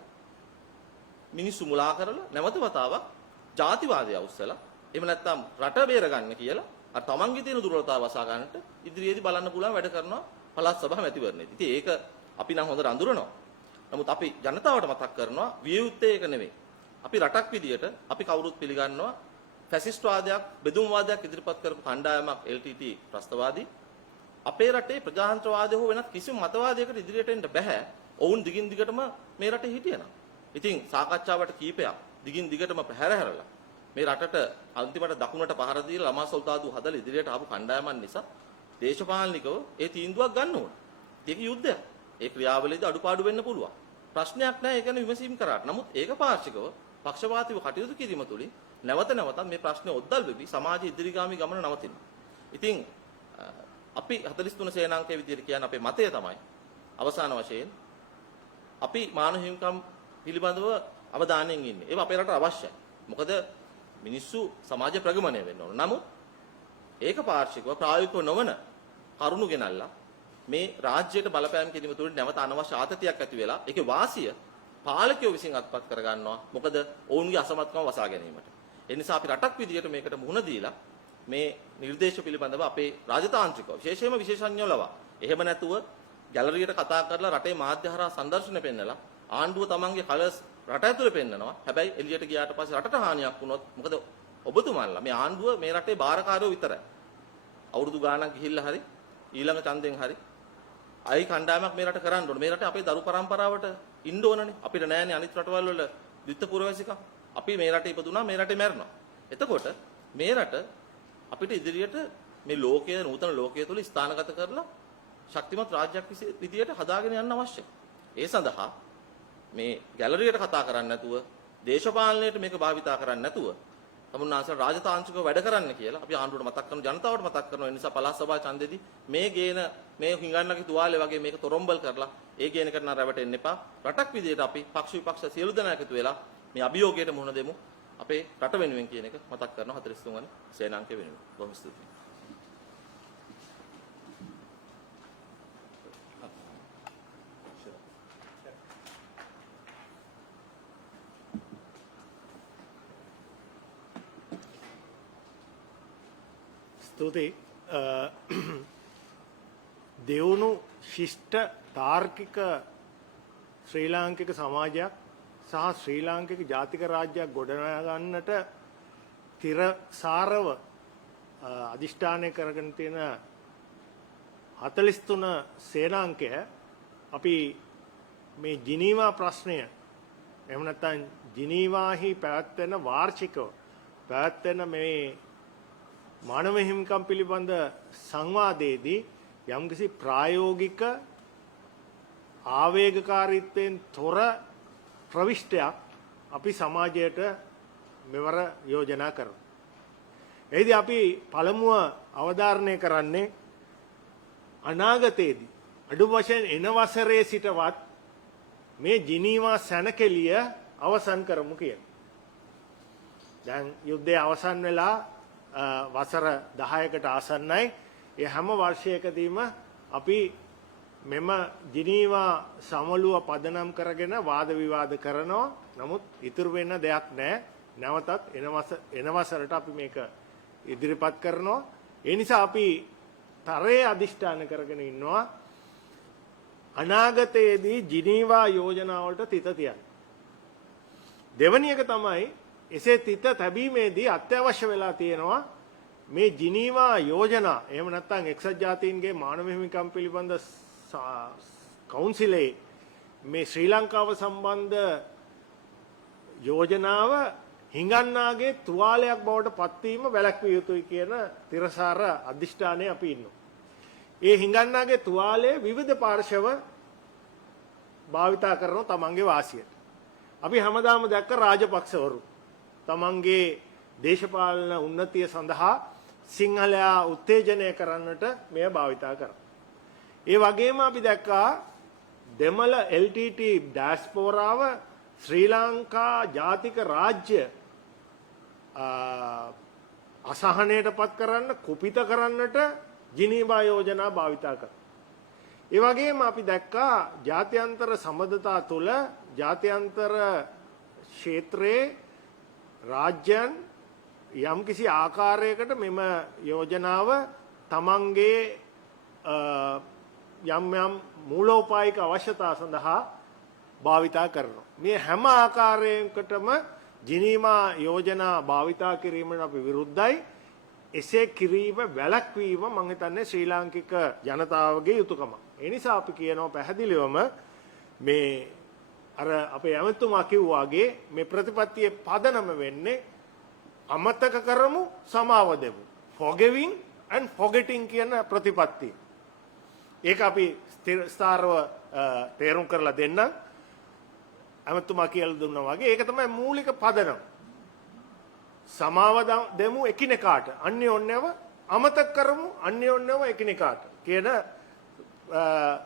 මිනිස්සු මුලා කරලා නැවත වතාවක් ජාතිවාදය අවුස්සලා එහෙම නැත්නම් රට බේරගන්න කියලා අර තමන්ගේ තියෙන දුර්වලතාව වසා ගන්නට ඉදිරියේදී බලන්න පුළුවන් වැඩ කරනවා පළාත් සභා මැතිවරණයේදී. ඉතින් ඒක අපි නම් හොඳට අඳුරනවා. නමුත් අපි ජනතාවට මතක් කරනවා විය යුත්තේ ඒක නෙවෙයි. අපි රටක් විදියට අපි කවුරුත් පිළිගන්නවා ෆැසිස්ට් වාදයක් බෙදුම් වාදයක් ඉදිරිපත් කරපු කණ්ඩායමක් LTT ප්‍රස්තවාදී. අපේ රටේ ප්‍රජාතන්ත්‍රවාදය හෝ වෙනත් කිසිම මතවාදයකට ඉදිරියට එන්න බෑ. ඔවුන් දිගින් දිගටම මේ රටේ හිටියනම්. ඉතින් සාකච්ඡාවට කීපයක් දිගින් දිගටම පැහැර හැරලා මේ රටට අන්තිමට දකුණට පහර දීලා ළමා සොල්දාදු හදලා ඉදිරියට ආපු කණ්ඩායමන් නිසා දේශපාලනිකව ඒ තීන්දුවක් ගන්න ඕන. ඒක යුද්ධයක්. ඒ ක්‍රියාවලියේදී අඩුපාඩු වෙන්න පුළුවන්. ප්‍රශ්නයක් නැහැ. ඒක ගැන විමසීම් කරාට. නමුත් ඒක පාර්ශිකව පක්ෂපාතීව කටයුතු කිරීම තුළින් නැවත නැවතත් මේ ප්‍රශ්නේ ඔද්දල් වෙවි සමාජයේ ඉදිරිගාමී ගමන නවතිනවා. ඉතින් අපි 43 සේනාංකයේ විදිහට කියන අපේ මතය තමයි අවසාන වශයෙන් අපි මානව හිමිකම් පිළිබඳව අවධානයෙන් ඉන්නේ. ඒක අපේ රටට අවශ්‍යයි. මොකද මිනිස්සු සමාජ ප්‍රගමණය වෙන්න ඕන. නමුත් ඒක පාර්ශිකව ප්‍රායෝගිකව නොවන කරුණු ගෙනල්ලා මේ රාජ්‍යයට බලපෑම් කිරීම තුළින් නැවත අනවශ්‍ය ආතතියක් ඇති වෙලා ඒකේ වාසිය පාලකයෝ විසින් අත්පත් කර ගන්නවා. මොකද ඔවුන්ගේ අසමත්කම වසා ගැනීමට. ඒ නිසා අපි රටක් විදියට මේකට මුහුණ දීලා මේ නිර්දේශ පිළිබඳව අපේ රාජතාන්ත්‍රිකව විශේෂයෙන්ම විශේෂඥයෝ ලවා එහෙම නැතුව ගැලරියට කතා කරලා රටේ මාධ්‍ය හරහා සංදර්ශන පෙන්නලා ආණ්ඩුව තමන්ගේ කලර්ස් රට ඇතුලේ පෙන්නනවා. හැබැයි එළියට ගියාට පස්සේ රටට හානියක් වුණොත් මොකද ඔබතුමාලා මේ ආණ්ඩුව මේ රටේ බාරකාරයෝ විතරයි. අවුරුදු ගාණක් ගිහිල්ලා හරි ඊළඟ ඡන්දෙන් හරි අයි කණ්ඩායමක් මේ රට කරන්න ඕනේ. මේ රටේ අපේ දරු පරම්පරාවට ඉන්න ඕනනේ. අපිට නෑනේ අනිත් රටවල් වල ද්විත්ව පුරවැසිකම්. අපි මේ රටේ ඉපදුනා මේ රටේ මැරෙනවා. එතකොට මේ රට අපිට ඉදිරියට මේ ලෝකයේ නූතන ලෝකයේ තුල ස්ථානගත කරලා ශක්තිමත් රාජ්‍යයක් විදියට හදාගෙන යන්න අවශ්‍යයි. ඒ සඳහා මේ ගැලරියට කතා කරන්නේ නැතුව දේශපාලනයට මේක භාවිතා කරන්නේ නැතුව තමුන්නාන්සලා රාජතාන්ත්‍රිකව වැඩ කරන්න කියලා අපි ආණ්ඩුවට මතක් කරන ජනතාවට මතක් කරනවා. ඒ නිසා පළාත් සභා ඡන්දෙදී මේ ගේන මේ හිඟන්නගේ තුවාලේ වගේ මේක තොරම්බල් කරලා ඒ ගේන කරන රැවටෙන්න එපා. රටක් විදියට අපි පක්ෂ විපක්ෂ සියලු දෙනා එකතු වෙලා මේ අභියෝගයට මුහුණ දෙමු. අපේ රට වෙනුවෙන් කියන එක මතක් කරනවා 43 වන සේනාංකය වෙනුවෙන්. බොහොම ස්තුතියි. ස්තුතියි. දෙවුණු ශිෂ්ට තාර්කික ශ්‍රී ලාංකික සමාජයක් සහ ශ්‍රී ලාංකික ජාතික රාජ්‍යයක් ගොඩනගා ගන්නට තිරසාරව අදිෂ්ඨානය කරගෙන තියෙන 43 සේනාංකය අපි මේ ජිනීවා ප්‍රශ්නය එහෙම නැත්නම් ජිනීවාහි පැවැත්වෙන වාර්ෂිකව පැවැත්වෙන මේ මානව හිමිකම් පිළිබඳ සංවාදයේදී යම්කිසි ප්‍රායෝගික ආවේගකාරීත්වයෙන් තොර ප්‍රවිෂ්ටයක් අපි සමාජයට මෙවර යෝජනා කරනවා. එහිදී අපි පළමුව අවධාරණය කරන්නේ අනාගතයේදී අඩු වශයෙන් එන වසරේ සිටවත් මේ ජිනීවා සැනකෙළිය අවසන් කරමු කියන. දැන් යුද්ධය අවසන් වෙලා වසර 10කට ආසන්නයි. ඒ හැම වර්ෂයකදීම අපි මෙම ජිනීවා සමළුව පදනම් කරගෙන වාද විවාද කරනවා. නමුත් ඉතුරු වෙන දෙයක් නැහැ. නැවතත් එන වසරට අපි මේක ඉදිරිපත් කරනවා. ඒ නිසා අපි තරයේ අදිෂ්ඨාන කරගෙන ඉන්නවා අනාගතයේදී ජිනීවා යෝජනාවලට තිත තියන්න. දෙවැනි එක තමයි එසේ තිත තැබීමේදී අත්‍යවශ්‍ය වෙලා තියෙනවා මේ ජිනීවා යෝජනා එහෙම නැත්නම් එක්සත් ජාතීන්ගේ මානව හිමිකම් පිළිබඳ කවුන්සිලේ මේ ශ්‍රී ලංකාව සම්බන්ධ යෝජනාව හිඟන්නාගේ තුවාලයක් බවට පත්වීම වැළැක්විය යුතුයි කියන තිරසාර අධිෂ්ඨානයේ අපි ඉන්නවා. ඒ හිඟන්නාගේ තුවාලය විවිධ පාර්ශව භාවිතා කරන තමන්ගේ වාසියට. අපි හැමදාම දැක්ක රාජපක්ෂවරු තමන්ගේ දේශපාලන උන්නතිය සඳහා සිංහලයා උත්තේජනය කරන්නට මෙය භාවිතා කරා. ඒ වගේම අපි දැක්කා දෙමළ LTT ඩෑස්පෝරාව ශ්‍රී ලංකා ජාතික රාජ්‍ය අසහනයට පත් කරන්න කුපිත කරන්නට ජිනීවා යෝජනා භාවිතා කරා. ඒ වගේම අපි දැක්කා ජාත්‍යන්තර සම්බන්ධතා තුළ ජාත්‍යන්තර ක්ෂේත්‍රයේ රාජ්‍යයන් යම්කිසි ආකාරයකට මෙම යෝජනාව තමන්ගේ යම් යම් මූලෝපායික අවශ්‍යතා සඳහා භාවිතා කරනවා. මේ හැම ආකාරයකටම ජිනීවා යෝජනා භාවිතා කිරීමට අපි විරුද්ධයි. එසේ කිරීම වැළැක්වීම මම හිතන්නේ ශ්‍රී ලාංකික ජනතාවගේ යුතුයකමක්. ඒ නිසා අපි කියනවා පැහැදිලිවම මේ අර අපේ ඇමතුමා කිව්වාගේ මේ ප්‍රතිපත්තියේ පදනම වෙන්නේ අමතක කරමු සමාව දෙමු. forgiving and forgetting කියන ප්‍රතිපත්තිය. ඒක අපි ස්ථාරව තේරුම් කරලා දෙන්න. ඇමතුමා කියලා දුන්නා වගේ ඒක තමයි මූලික පදනම. සමාව දෙමු එකිනෙකාට අන්‍යෝන්‍යව අමතක කරමු අන්‍යෝන්‍යව එකිනෙකාට කියන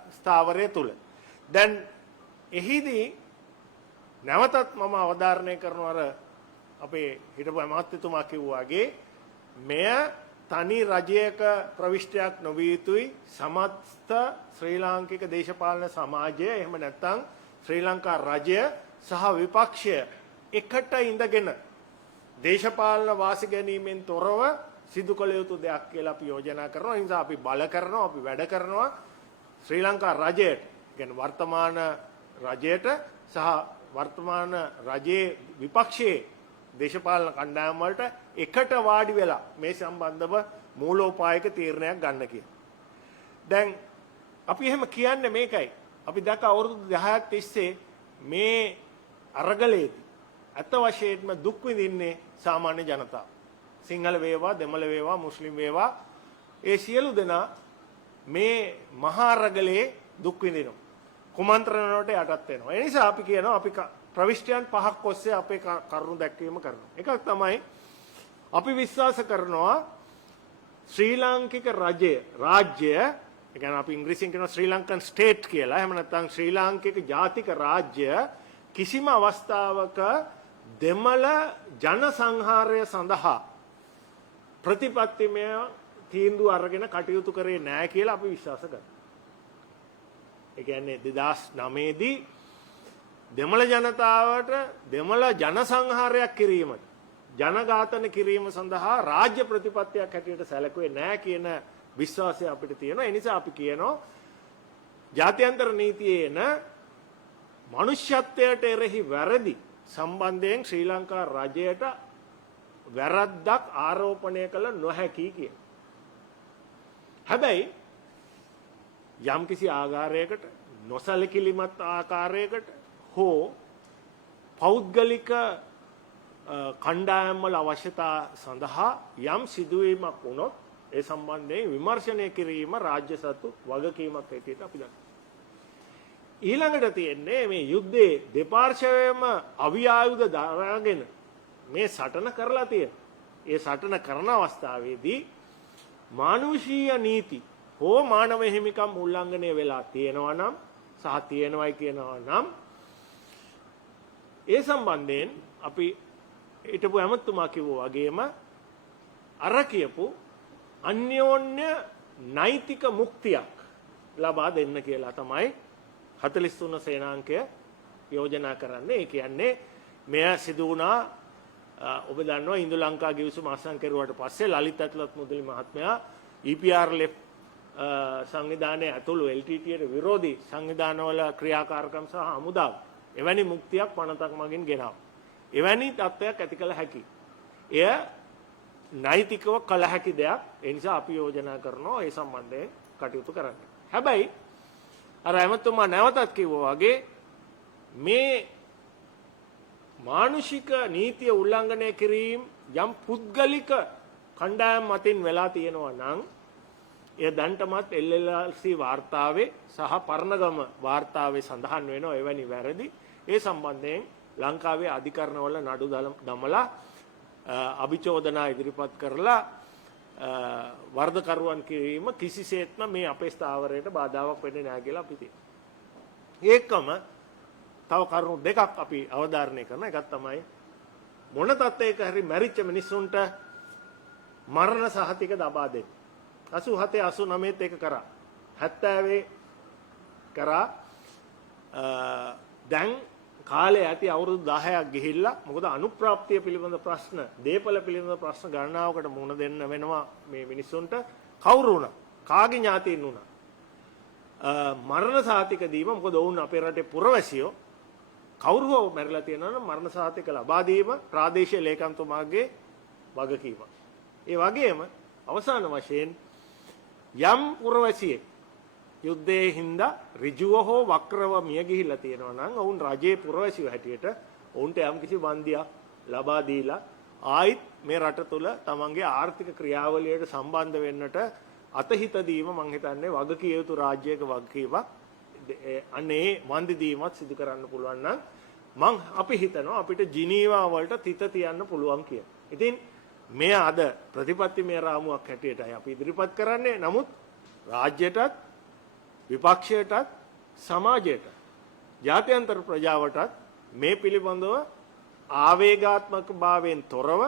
ස්ථාවරය තුල. දැන් එහිදී නැවතත් මම අවධාරණය කරනවා අර අපේ හිටපු අමාත්‍යතුමා කිව්වාගේ මෙය තනි රජයක ප්‍රවිෂ්ටයක් නොවිය යුතුයි සමස්ත ශ්‍රී ලාංකික දේශපාලන සමාජය එහෙම නැත්නම් ශ්‍රී ලංකා රජය සහ විපක්ෂය එකට ඉඳගෙන දේශපාලන වාසි ගැනීමෙන් තොරව සිදු කළ යුතු දෙයක් කියලා අපි යෝජනා කරනවා. ඒ නිසා අපි බල කරනවා අපි වැඩ කරනවා ශ්‍රී ලංකා රජයට කියන්නේ වර්තමාන රජයට සහ වර්තමාන රජයේ විපක්ෂයේ දේශපාලන කණ්ඩායම් වලට එකට වාඩි වෙලා මේ සම්බන්ධව මූලෝපායක තීරණයක් ගන්න කියලා. දැන් අපි එහෙම කියන්නේ මේකයි. අපි දැක්ක අවුරුදු 10ක් තිස්සේ මේ අරගලයේදී අත වශයෙන්ම දුක් විඳින්නේ සාමාන්‍ය ජනතාව. සිංහල වේවා, දෙමළ වේවා, මුස්ලිම් වේවා ඒ සියලු දෙනා මේ මහා අරගලයේ දුක් විඳිනවා. කුමන්ත්‍රණ වලට යටත් වෙනවා. ඒ නිසා අපි කියනවා අපි ප්‍රවිෂ්ටයන් පහක් ඔස්සේ අපේ කරුණු දැක්වීම කරනවා. එකක් තමයි අපි විශ්වාස කරනවා ශ්‍රී ලාංකික රාජ්‍ය ඒ කියන්නේ අපි ඉංග්‍රීසියෙන් කියනවා ශ්‍රී ලංකන් ස්ටේට් කියලා. එහෙම නැත්නම් ශ්‍රී ලාංකික ජාතික රාජ්‍ය කිසිම අවස්ථාවක දෙමළ ජන සංහාරය සඳහා ප්‍රතිපත්තිමය තීන්දුව අරගෙන කටයුතු කරේ නැහැ කියලා අපි විශ්වාස කරනවා. ඒ කියන්නේ 2009 දී දෙමළ ජනතාවට දෙමළ ජන සංහාරයක් කිරීමට ජනඝාතන කිරීම සඳහා රාජ්‍ය ප්‍රතිපත්තියක් හැටියට සැලකුවේ නැහැ කියන විශ්වාසය අපිට තියෙනවා. ඒ නිසා අපි කියනවා ජාත්‍යන්තර නීතියේ එන මනුෂ්‍යත්වයට එරෙහි වැරදි සම්බන්ධයෙන් ශ්‍රී ලංකා රජයට වැරද්දක් ආරෝපණය කළ නොහැකි කියන. හැබැයි යම්කිසි ආකාරයකට නොසලකිලිමත් ආකාරයකට හෝ පෞද්ගලික කණ්ඩායම් වල අවශ්‍යතා සඳහා යම් සිදුවීමක් වුණොත් ඒ සම්බන්ධයෙන් විමර්ශනය කිරීම රාජ්‍ය සතු වගකීමක් හැටියට අපි දන්නවා. ඊළඟට තියෙන්නේ මේ යුද්ධයේ දෙපාර්ශ්වයම අවි ආයුධ දරාගෙන මේ සටන කරලා තියෙන. ඒ සටන කරන අවස්ථාවේදී මානුෂීය නීති හෝ මානව හිමිකම් උල්ලංඝනය වෙලා තියෙනවා නම් සහ තියෙනවයි කියනවා නම් ඒ සම්බන්ධයෙන් අපි හිටපු ඇමතුමා කිව්වා වගේම අර කියපු අන්‍යෝන්‍ය නෛතික මුක්තියක් ලබා දෙන්න කියලා තමයි 43 සේනාංකය යෝජනා කරන්නේ. ඒ කියන්නේ මෙය සිදු වුණා ඔබ දන්නවා ඉන්දු ලංකා ගිවිසුම අත්සන් කෙරුවට පස්සේ ලලිත් ඇතුළත් මුදලි මහත්මයා EPRLF සංවිධානයේ ඇතුළු LTTට විරෝධී සංවිධානවල ක්‍රියාකාරකම් සහ හමුදාව එවැනි මුක්තියක් පනතක් මගින් ගෙනාවා. එවැනි තත්ත්වයක් ඇති කළ හැකි. එය නෛතිකව කළ හැකි දෙයක්. ඒ නිසා අපි යෝජනා කරනවා ඒ සම්බන්ධයෙන් කටයුතු කරන්න. හැබැයි අර ඇමතුමා නැවතත් කිව්වා වගේ මේ මානුෂික නීතිය උල්ලංඝනය කිරීම යම් පුද්ගලික කණ්ඩායම් මතින් වෙලා තියෙනවා නම් එය දැන්ටමත් LLC වාර්තාවේ සහ පරණගම වාර්තාවේ සඳහන් වෙනවා එවැනි වැරදි. ඒ සම්බන්ධයෙන් ලංකාවේ අධිකරණවල නඩු දමලා අභිචෝදනා ඉදිරිපත් කරලා වර්ධකරුවන් කිරීම කිසිසේත්ම මේ අපේ ස්ථාවරයට බාධාවක් වෙන්නේ නැහැ කියලා අපි තියෙනවා. ඒකම තව කරුණු දෙකක් අපි අවධාරණය කරන එකක් තමයි මොන තත්ත්වයක හරි මැරිච්ච මිනිස්සුන්ට මරණ සහතික ලබා දෙන්න. 87 89 ඒක කරා. 70 කරා. දැන් කාලේ ඇති අවුරුදු 10ක් ගිහිල්ලා මොකද අනුප්‍රාප්තිය පිළිබඳ ප්‍රශ්න, දේපල පිළිබඳ ප්‍රශ්න ගණනාවකට මුහුණ දෙන්න වෙනවා මේ මිනිස්සුන්ට. කවුරු වුණා? කාගේ ඥාතීන් වුණා? මරණ සහතික දීම මොකද වුණ අපේ රටේ පුරවැසියෝ කවුරු හෝ මැරිලා තියෙනවා නම් මරණ සහතික ලබා දීම ප්‍රාදේශීය ලේකම්තුමාගේ වගකීමක්. ඒ වගේම අවසාන වශයෙන් යම් පුරවැසියෙක් යුද්ධයේ හින්දා ඍජුව හෝ වක්‍රව මිය ගිහිල්ලා තියෙනවා නම් ඔවුන් රජයේ පුරවැසියෝ හැටියට ඔවුන්ට යම් කිසි වන්දියක් ලබා දීලා ආයිත් මේ රට තුළ තමන්ගේ ආර්ථික ක්‍රියාවලියට සම්බන්ධ වෙන්නට අතහිත දීම මම හිතන්නේ වගකිය යුතු රාජ්‍යයක වගකීමක්. අනේ වන්දි දීමත් සිදු කරන්න පුළුවන් නම් අපි හිතනවා අපිට ජිනීවා වලට තිත තියන්න පුළුවන් කියලා. ඉතින් මේ අද ප්‍රතිපත්තිමය රාමුවක් හැටියටයි අපි ඉදිරිපත් කරන්නේ. නමුත් රාජ්‍යයටත් විපක්ෂයටත් සමාජයටත් ජාත්‍යන්තර ප්‍රජාවටත් මේ පිළිබඳව ආවේගාත්මක භාවයෙන් තොරව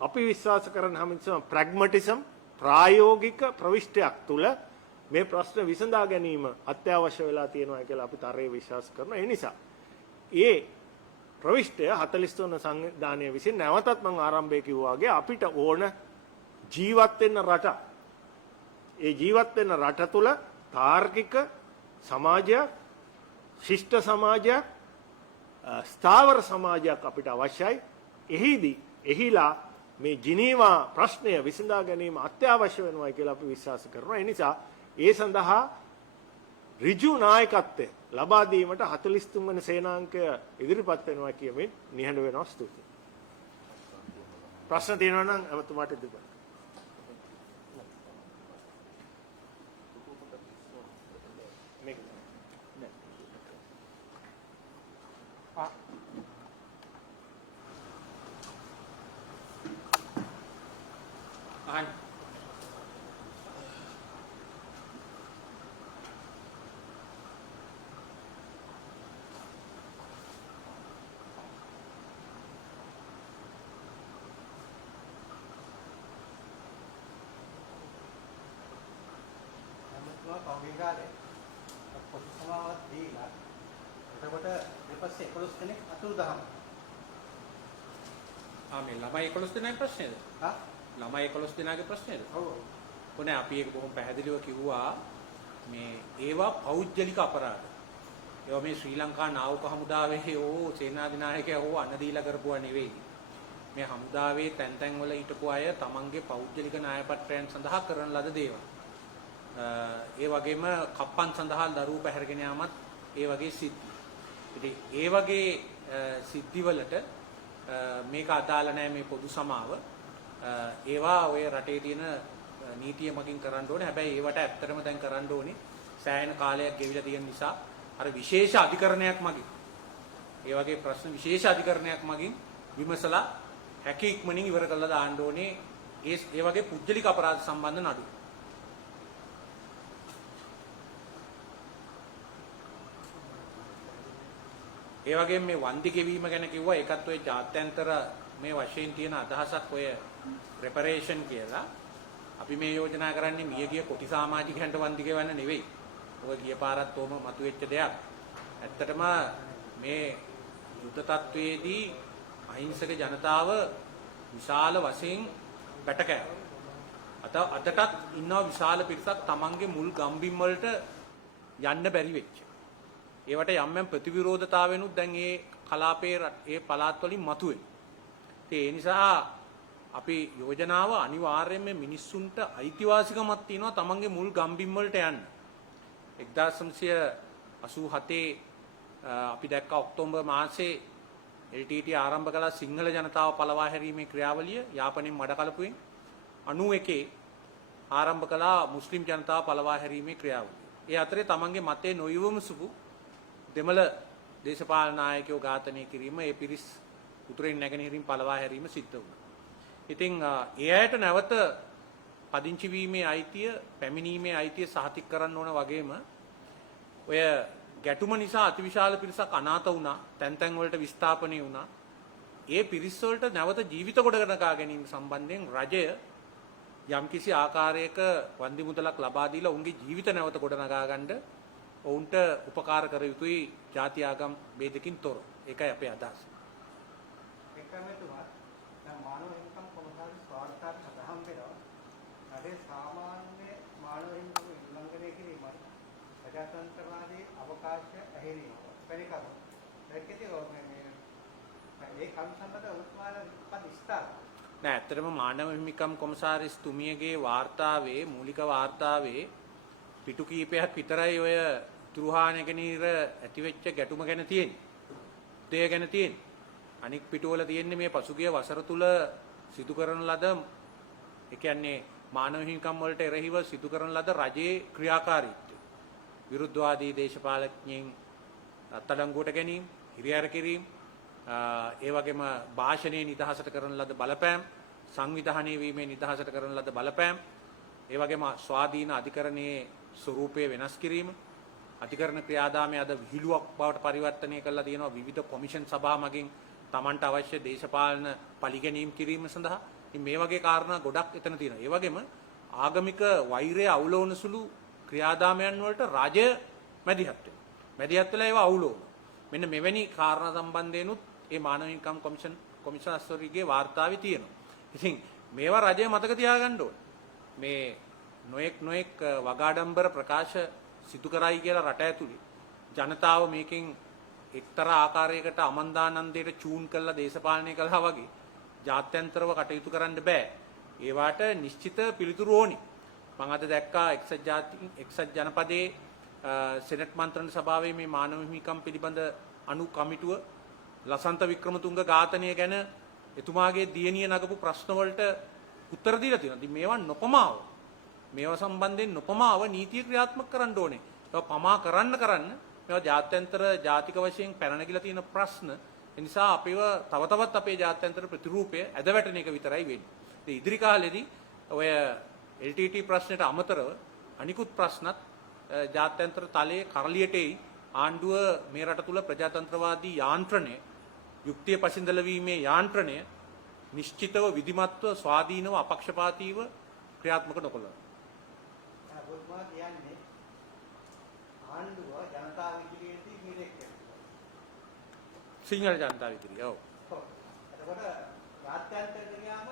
අපි විශ්වාස කරන හැමතිස්සම ප්‍රැග්මැටිසම් ප්‍රායෝගික ප්‍රවිෂ්ටයක් තුළ මේ ප්‍රශ්න විසඳා ගැනීම අත්‍යවශ්‍ය වෙලා තියෙනවා කියලා අපි තරයේ විශ්වාස කරනවා. ඒ නිසා ඒ ප්‍රවිෂ්ටය 43 සංවිධානය විසින් නැවතත් මම ආරම්භයේ කිව්වා වගේ අපිට ඕන ජීවත් වෙන්න රට. ඒ ජීවත් වෙන්න රට තුළ තාර්කික සමාජයක්, ශිෂ්ට සමාජයක්, ස්ථාවර සමාජයක් අපිට අවශ්‍යයි. එහිලා මේ ජිනීවා ප්‍රශ්නය විසඳා ගැනීම අත්‍යවශ්‍ය වෙනවා කියලා අපි විශ්වාස කරනවා. ඒ නිසා ඒ සඳහා ඍජු නායකත්වය ලබා දීමට 43 වෙනි සේනාංකය ඉදිරිපත් වෙනවා කියමින් නිහඬ වෙනවා. ස්තුතියි. ප්‍රශ්න තියෙනවා නම් අමතුමාට ඉදිරිපත්. කවුරුන් කාලේ පොදු සමාවත් දීලා එතකොට ඊපස්සේ 11 දෙනෙක් අතුරුදහම. මේ ළමයි 11 දෙනාගේ ප්‍රශ්නේද? ළමයි 11 දෙනාගේ ප්‍රශ්නේද? ඔව්. කොහොනේ අපි ඒක බොහොම පැහැදිලිව කිව්වා මේ ඒවා පෞද්ගලික අපරාධ. ඒවා මේ ශ්‍රී ලංකා නාවික හමුදාවේ හෝ සේනාධිනායකයා හෝ අන්න දීලා කරපුවා නෙවෙයි. මේ හමුදාවේ තැන් තැන් වල හිටපු අය තමන්ගේ පෞද්ගලික න්‍යායපත්‍රයන් සඳහා කරන ලද දේවල්. ඒ වගේම කප්පන් සඳහා දරුවෝ පැහැරගෙන යාමත් ඒ වගේ සිද්ධි. ඉතින් ඒ වගේ සිද්ධිවලට මේක අදාළ නැහැ මේ පොදු සමාව. ඒවා ඔය රටේ තියෙන නීතිය මගින් කරන්න ඕනේ. හැබැයි ඒවට ඇත්තටම දැන් කරන්න ඕනේ සෑහෙන කාලයක් ගෙවිලා තියෙන නිසා අර විශේෂ අධිකරණයක් මගින් ඒ වගේ ප්‍රශ්න විශේෂ අධිකරණයක් මගින් විමසලා හැකි ඉක්මනින් ඉවර කරලා දාන්න ඕනේ ඒ වගේ පුද්ගලික අපරාධ සම්බන්ධ නඩු. ඒ වගේම මේ වන්දි ගෙවීම ගැන කිව්වා. ඒකත් ඔය ජාත්‍යන්තර මේ වශයෙන් තියෙන අදහසක් ඔය ප්‍රෙපරේෂන් කියලා. අපි මේ යෝජනා කරන්නේ මියගිය කොටි සමාජිකයන්ට වන්දි ගෙවන්න නෙවෙයි. ඔය ගිය පාරත් තෝම මතුවෙච්ච දෙයක්. ඇත්තටම මේ යුද්ධ තත්වයේදී අහිංසක ජනතාව විශාල වශයෙන් බැටකෑවා. අදටත් ඉන්නවා විශාල පිරිසක් තමන්ගේ මුල් ගම්බිම් වලට යන්න බැරි වෙච්ච. ඒවට යම් යම් ප්‍රතිවිරෝධතාවෙනුත් දැන් ඒ කලාපයේ ඒ පළාත් වලින් මතුවේ. ඒ නිසා අපි යෝජනාව අනිවාර්යයෙන්ම මිනිස්සුන්ට අයිතිවාසිකමක් තියෙනවා තමන්ගේ මුල් ගම්බිම් වලට යන්න. 1987 අපි දැක්ක ඔක්තෝබර් මාසයේ LTT ආරම්භ කළ සිංහල ජනතාව පළවා හැරීමේ ක්‍රියාවලිය යාපනයෙන් මඩකලපුවෙන් 91 ආරම්භ කළා මුස්ලිම් ජනතාව පළවා හැරීමේ ක්‍රියාවලිය. ඒ අතරේ තමන්ගේ මතේ නොයවමසුපු දෙමළ දේශපාලන නායකයෝ ඝාතනය කිරීම ඒ පිරිස් උතුරෙන් නැගෙනහිරින් පළවා හැරීම සිද්ධ වුණා. ඉතින් ඒ අයට නැවත පදිංචි වීමේ අයිතිය, පැමිණීමේ අයිතිය සහතික කරන්න ඕන වගේම ඔය ගැටුම නිසා අතිවිශාල පිරිසක් අනාථ වුණා, තැන් තැන් වලට විස්ථාපනය වුණා. ඒ පිරිස් වලට නැවත ජීවිත ගොඩනගා ගැනීම සම්බන්ධයෙන් රජය යම්කිසි ආකාරයක වන්දි මුදලක් ලබා දීලා උන්ගේ ජීවිත නැවත ගොඩනගා ගන්න ඔවුන්ට උපකාර කර යුතුයි ජාති ආගම් ભેදකින් තොර. ඒකයි අපේ අදහස. එකමතුමත් දැන් මානව හිමිකම් කොමසාරිස් වාර්තාවට සඳහන් වෙනවා. රටේ සාමාන්‍ය මානව හිමිකම් උල්ලංඝනය කිරීමයි ප්‍රජාතන්ත්‍රවාදී අවකාශ ඇහිරීම. වෙනිකම. ඒකදී මේ කම්සම්බද උත්මාන පද ස්ථාන නෑ ඇත්තටම මානව හිමිකම් කොමසාරිස් තුමියගේ වාර්තාවේ මූලික වාර්තාවේ පිටු කීපයක් විතරයි ඔය තුරුහානගනීර ඇතිවෙච්ච ගැටුම ගැන තියෙන්නේ. දෙය ගැන තියෙන්නේ. අනික් පිටුවල තියෙන්නේ මේ පසුගිය වසර තුල සිදු කරන ලද ඒ කියන්නේ මානව හිමිකම් වලට එරෙහිව සිදු කරන ලද රජයේ ක්‍රියාකාරීත්වය. විරුද්ධවාදී දේශපාලඥයින් අත්අඩංගුවට ගැනීම, හිරිහැර කිරීම, ඒ වගේම භාෂණයේ නිදහසට කරන ලද බලපෑම්, සංවිධානය වීමේ නිදහසට කරන ලද බලපෑම්, ඒ වගේම ස්වාධීන අධිකරණයේ ස්වරූපය වෙනස් කිරීම, අධිකරණ ක්‍රියාදාමය අද විහිළුවක් බවට පරිවර්තනය කරලා තියෙනවා විවිධ කොමිෂන් සභා මගින් තමන්ට අවශ්‍ය දේශපාලන පරිගැනීම් කිරීම සඳහා. ඉතින් මේ වගේ කාරණා ගොඩක් එතන තියෙනවා. ඒ වගේම ආගමික වෛරය අවුලවන සුළු ක්‍රියාදාමයන් වලට රජය මැදිහත් වෙනවා. මැදිහත් වෙලා ඒවා අවුලවනවා. මෙන්න මෙවැනි කාරණා සම්බන්ධයෙන්ුත් මේ මානව හිමිකම් කොමිෂනර්ස්වරගේ වාර්තාවේ තියෙනවා. ඉතින් මේවා රජය මතක තියාගන්න ඕනේ. මේ නොඑක් වගාඩම්බර ප්‍රකාශ සිදු කරයි කියලා රට ඇතුලේ ජනතාව මේකෙන් එක්තරා ආකාරයකට අමන්දානන්දයට චූන් කරලා දේශපාලනය කළා වගේ ජාත්‍යන්තරව කටයුතු කරන්න බෑ. ඒවට නිශ්චිත පිළිතුරු ඕනි. මම අද දැක්කා එක්සත් ජනපදයේ සෙනට් මන්ත්‍රණ සභාවේ මේ මානව හිමිකම් පිළිබඳ අනු කමිටුව ලසන්ත වික්‍රමතුංග ඝාතනය ගැන එතුමාගේ දියණිය නගපු ප්‍රශ්න වලට උත්තර දීලා තියෙනවා. ඉතින් මේවා නොපමාව මේවා සම්බන්ධයෙන් නොපමාව නීතිය ක්‍රියාත්මක කරන්න ඕනේ. ඒවා පමා කරන්න මේවා ජාත්‍යන්තර ජාතික වශයෙන් පැන නැගිලා තියෙන ප්‍රශ්න. ඒ නිසා අපිව තව තවත් අපේ ජාත්‍යන්තර ප්‍රතිරූපය ඇද වැටෙන එක විතරයි වෙන්නේ. ඉතින් ඉදිරි කාලෙදී ඔය LTT ප්‍රශ්නෙට අමතරව අනිකුත් ප්‍රශ්නත් ජාත්‍යන්තර තලයේ කරලියටයි ආණ්ඩුව මේ රට තුල ප්‍රජාතන්ත්‍රවාදී යාන්ත්‍රණය යුක්තිය පසින්දල වීමේ යාන්ත්‍රණය නිශ්චිතව විධිමත්ව ස්වාධීනව අපක්ෂපාතීව ක්‍රියාත්මක නොකළා. බුද්ධමාත් කියන්නේ ආණ්ඩුව ජනතාව ඉදිරියේදී මිලෙක් කරනවා. සිංහල ජනතාව ඉදිරියේ. ඔව්. එතකොට ජාත්‍යන්තර ගියාම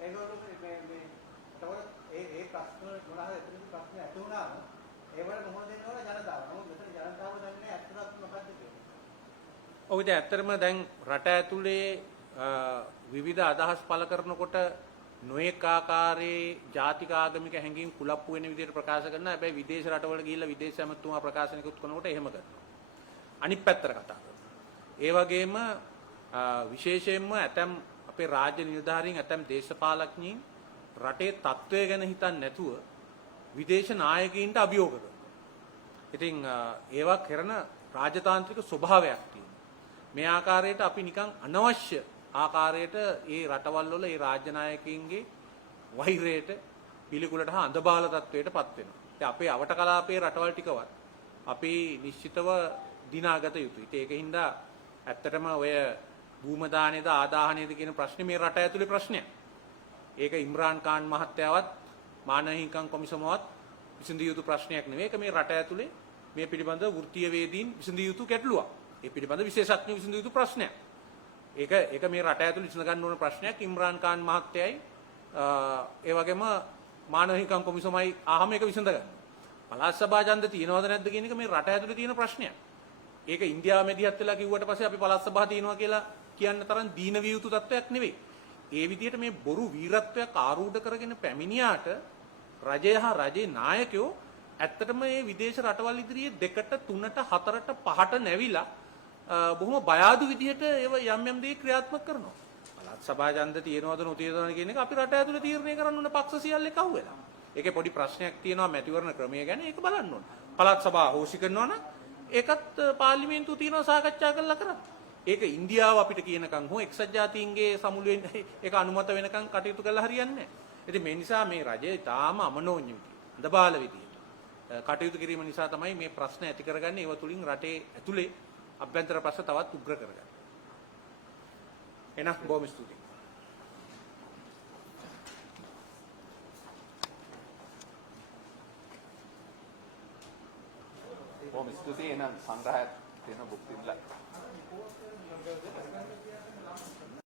ඒගොල්ලෝ මේ එතකොට ඒ ප්‍රශ්න මොනවාද එතනදී ප්‍රශ්න ඇති වුණාම ඒවට මොහොත දෙන්න ඕන ජනතාව. නමුත් මෙතන ජනතාව දන්නේ ඇත්තටම මොකක්ද කියන්නේ. ඔව් ඉතින් ඇත්තටම දැන් රට ඇතුලේ විවිධ අදහස් පළ කරනකොට නොඑක ආකාරයේ ජාතික ආගමික හැඟීම් කුලප්පු වෙන විදිහට ප්‍රකාශ කරනවා. හැබැයි විදේශ රටවල ගිහිල්ලා විදේශ ඇමතුමා ප්‍රකාශනයකුත් කරනකොට එහෙම කරනවා. අනිත් පැත්තට කතා කරනවා. ඒ වගේම විශේෂයෙන්ම ඇතම් අපේ රාජ්‍ය නිලධාරීන් ඇතම් දේශපාලඥයින් රටේ තත්ත්වය ගැන හිතන්නේ නැතුව විදේශ නායකයින්ට අභියෝග කරනවා. ඉතින් ඒවා කරන රාජතාන්ත්‍රික ස්වභාවයක් තියෙනවා. මේ ආකාරයට අපි නිකන් අනවශ්‍ය ආකාරයට ඒ රටවල් වල ඒ රාජ්‍ය නායකයින්ගේ වෛරයට පිළිකුලට හා අඳබාල තත්වයටපත් වෙනවා. ඉතින් අපේ අවට කලාපයේ රටවල් ටිකවත් අපි නිශ්චිතව දිනාගත යුතුයි. ඒකින්ද ඇත්තටම ඔය භූමදානයේද ආදාහනයේද කියන ප්‍රශ්නේ මේ රට ඇතුලේ ප්‍රශ්නයක්. ඒක ඉම්රාන් ખાන් මහත්තයාවත් මානව හිමිකම් කොමිසමවත් විසඳිය යුතු ප්‍රශ්නයක් නෙවෙයි. ඒක මේ රට ඇතුලේ මේ පිළිබඳ වෘත්තීය වේදීන් විසඳිය යුතු ගැටලුවක්. ඒ පිළිබඳ විශේෂඥ විසඳිය යුතු ප්‍රශ්නයක්. ඒක මේ රට ඇතුලේ විසඳ ගන්න ඕන ප්‍රශ්නයක්. ඉම්රාන් ખાන් මහත්තයයි ඒ වගේම මානව හිමිකම් කොමිසමයි ආහම එක විසඳ ගන්න. පළාත් සභා ඡන්ද තියනවද නැද්ද කියන එක මේ රට ඇතුලේ තියෙන ප්‍රශ්නයක්. ඒක ඉන්දියාව මැදිහත් වෙලා කිව්වට පස්සේ අපි පළාත් සභාව තියෙනවා කියලා කියන්න තරම් දීන විය යුතු තත්වයක් නෙවෙයි. ඒ විදිහට මේ බොරු වීරත්වයක් ආරූඪ කරගෙන පැමිණියාට රජය හා රජයේ නායකයෝ ඇත්තටම මේ විදේශ රටවල් ඉදිරියේ 2ට 3ට 4ට 5ට නැවිලා බොහොම බය අඩු විදිහට ඒව යම් යම් දේ ක්‍රියාත්මක කරනවා. පළාත් සභා ඡන්ද තියෙනවද නොතියනවද කියන එක අපි රට ඇතුලේ තීරණය කරන්න ඕන පක්ෂ සියල්ලේ කවුවෙලා. ඒකේ පොඩි ප්‍රශ්නයක් තියෙනවා මැතිවරණ ක්‍රමය ගැන ඒක බලන්න ඕන. පළාත් සභාව හොසි කරනවා නම් ඒකත් පාර්ලිමේන්තුව තියෙනවා සාකච්ඡා කරලා කරන්න. ඒක ඉන්දියාව අපිට කියනකම් හෝ එක්සත් ජාතීන්ගේ සමුළුවෙන් ඒක අනුමත වෙනකම් කටයුතු කරලා හරියන්නේ නැහැ. ඉතින් මේ නිසා මේ රජය තාම අමනෝන්‍ය විදියට අඳබාල විදියට කටයුතු කිරීම නිසා තමයි මේ ප්‍රශ්න ඇති කරගන්නේ. ඒව තුලින් රටේ ඇතුලේ අභ්‍යන්තර ප්‍රශ්න තවත් උග්‍ර කරගන්නේ. එනක් බොහොම ස්තුතියි. බොහොම ස්තුතියි. එහෙනම් සංග්‍රහයක් තියෙන බුක් තිබ්ලා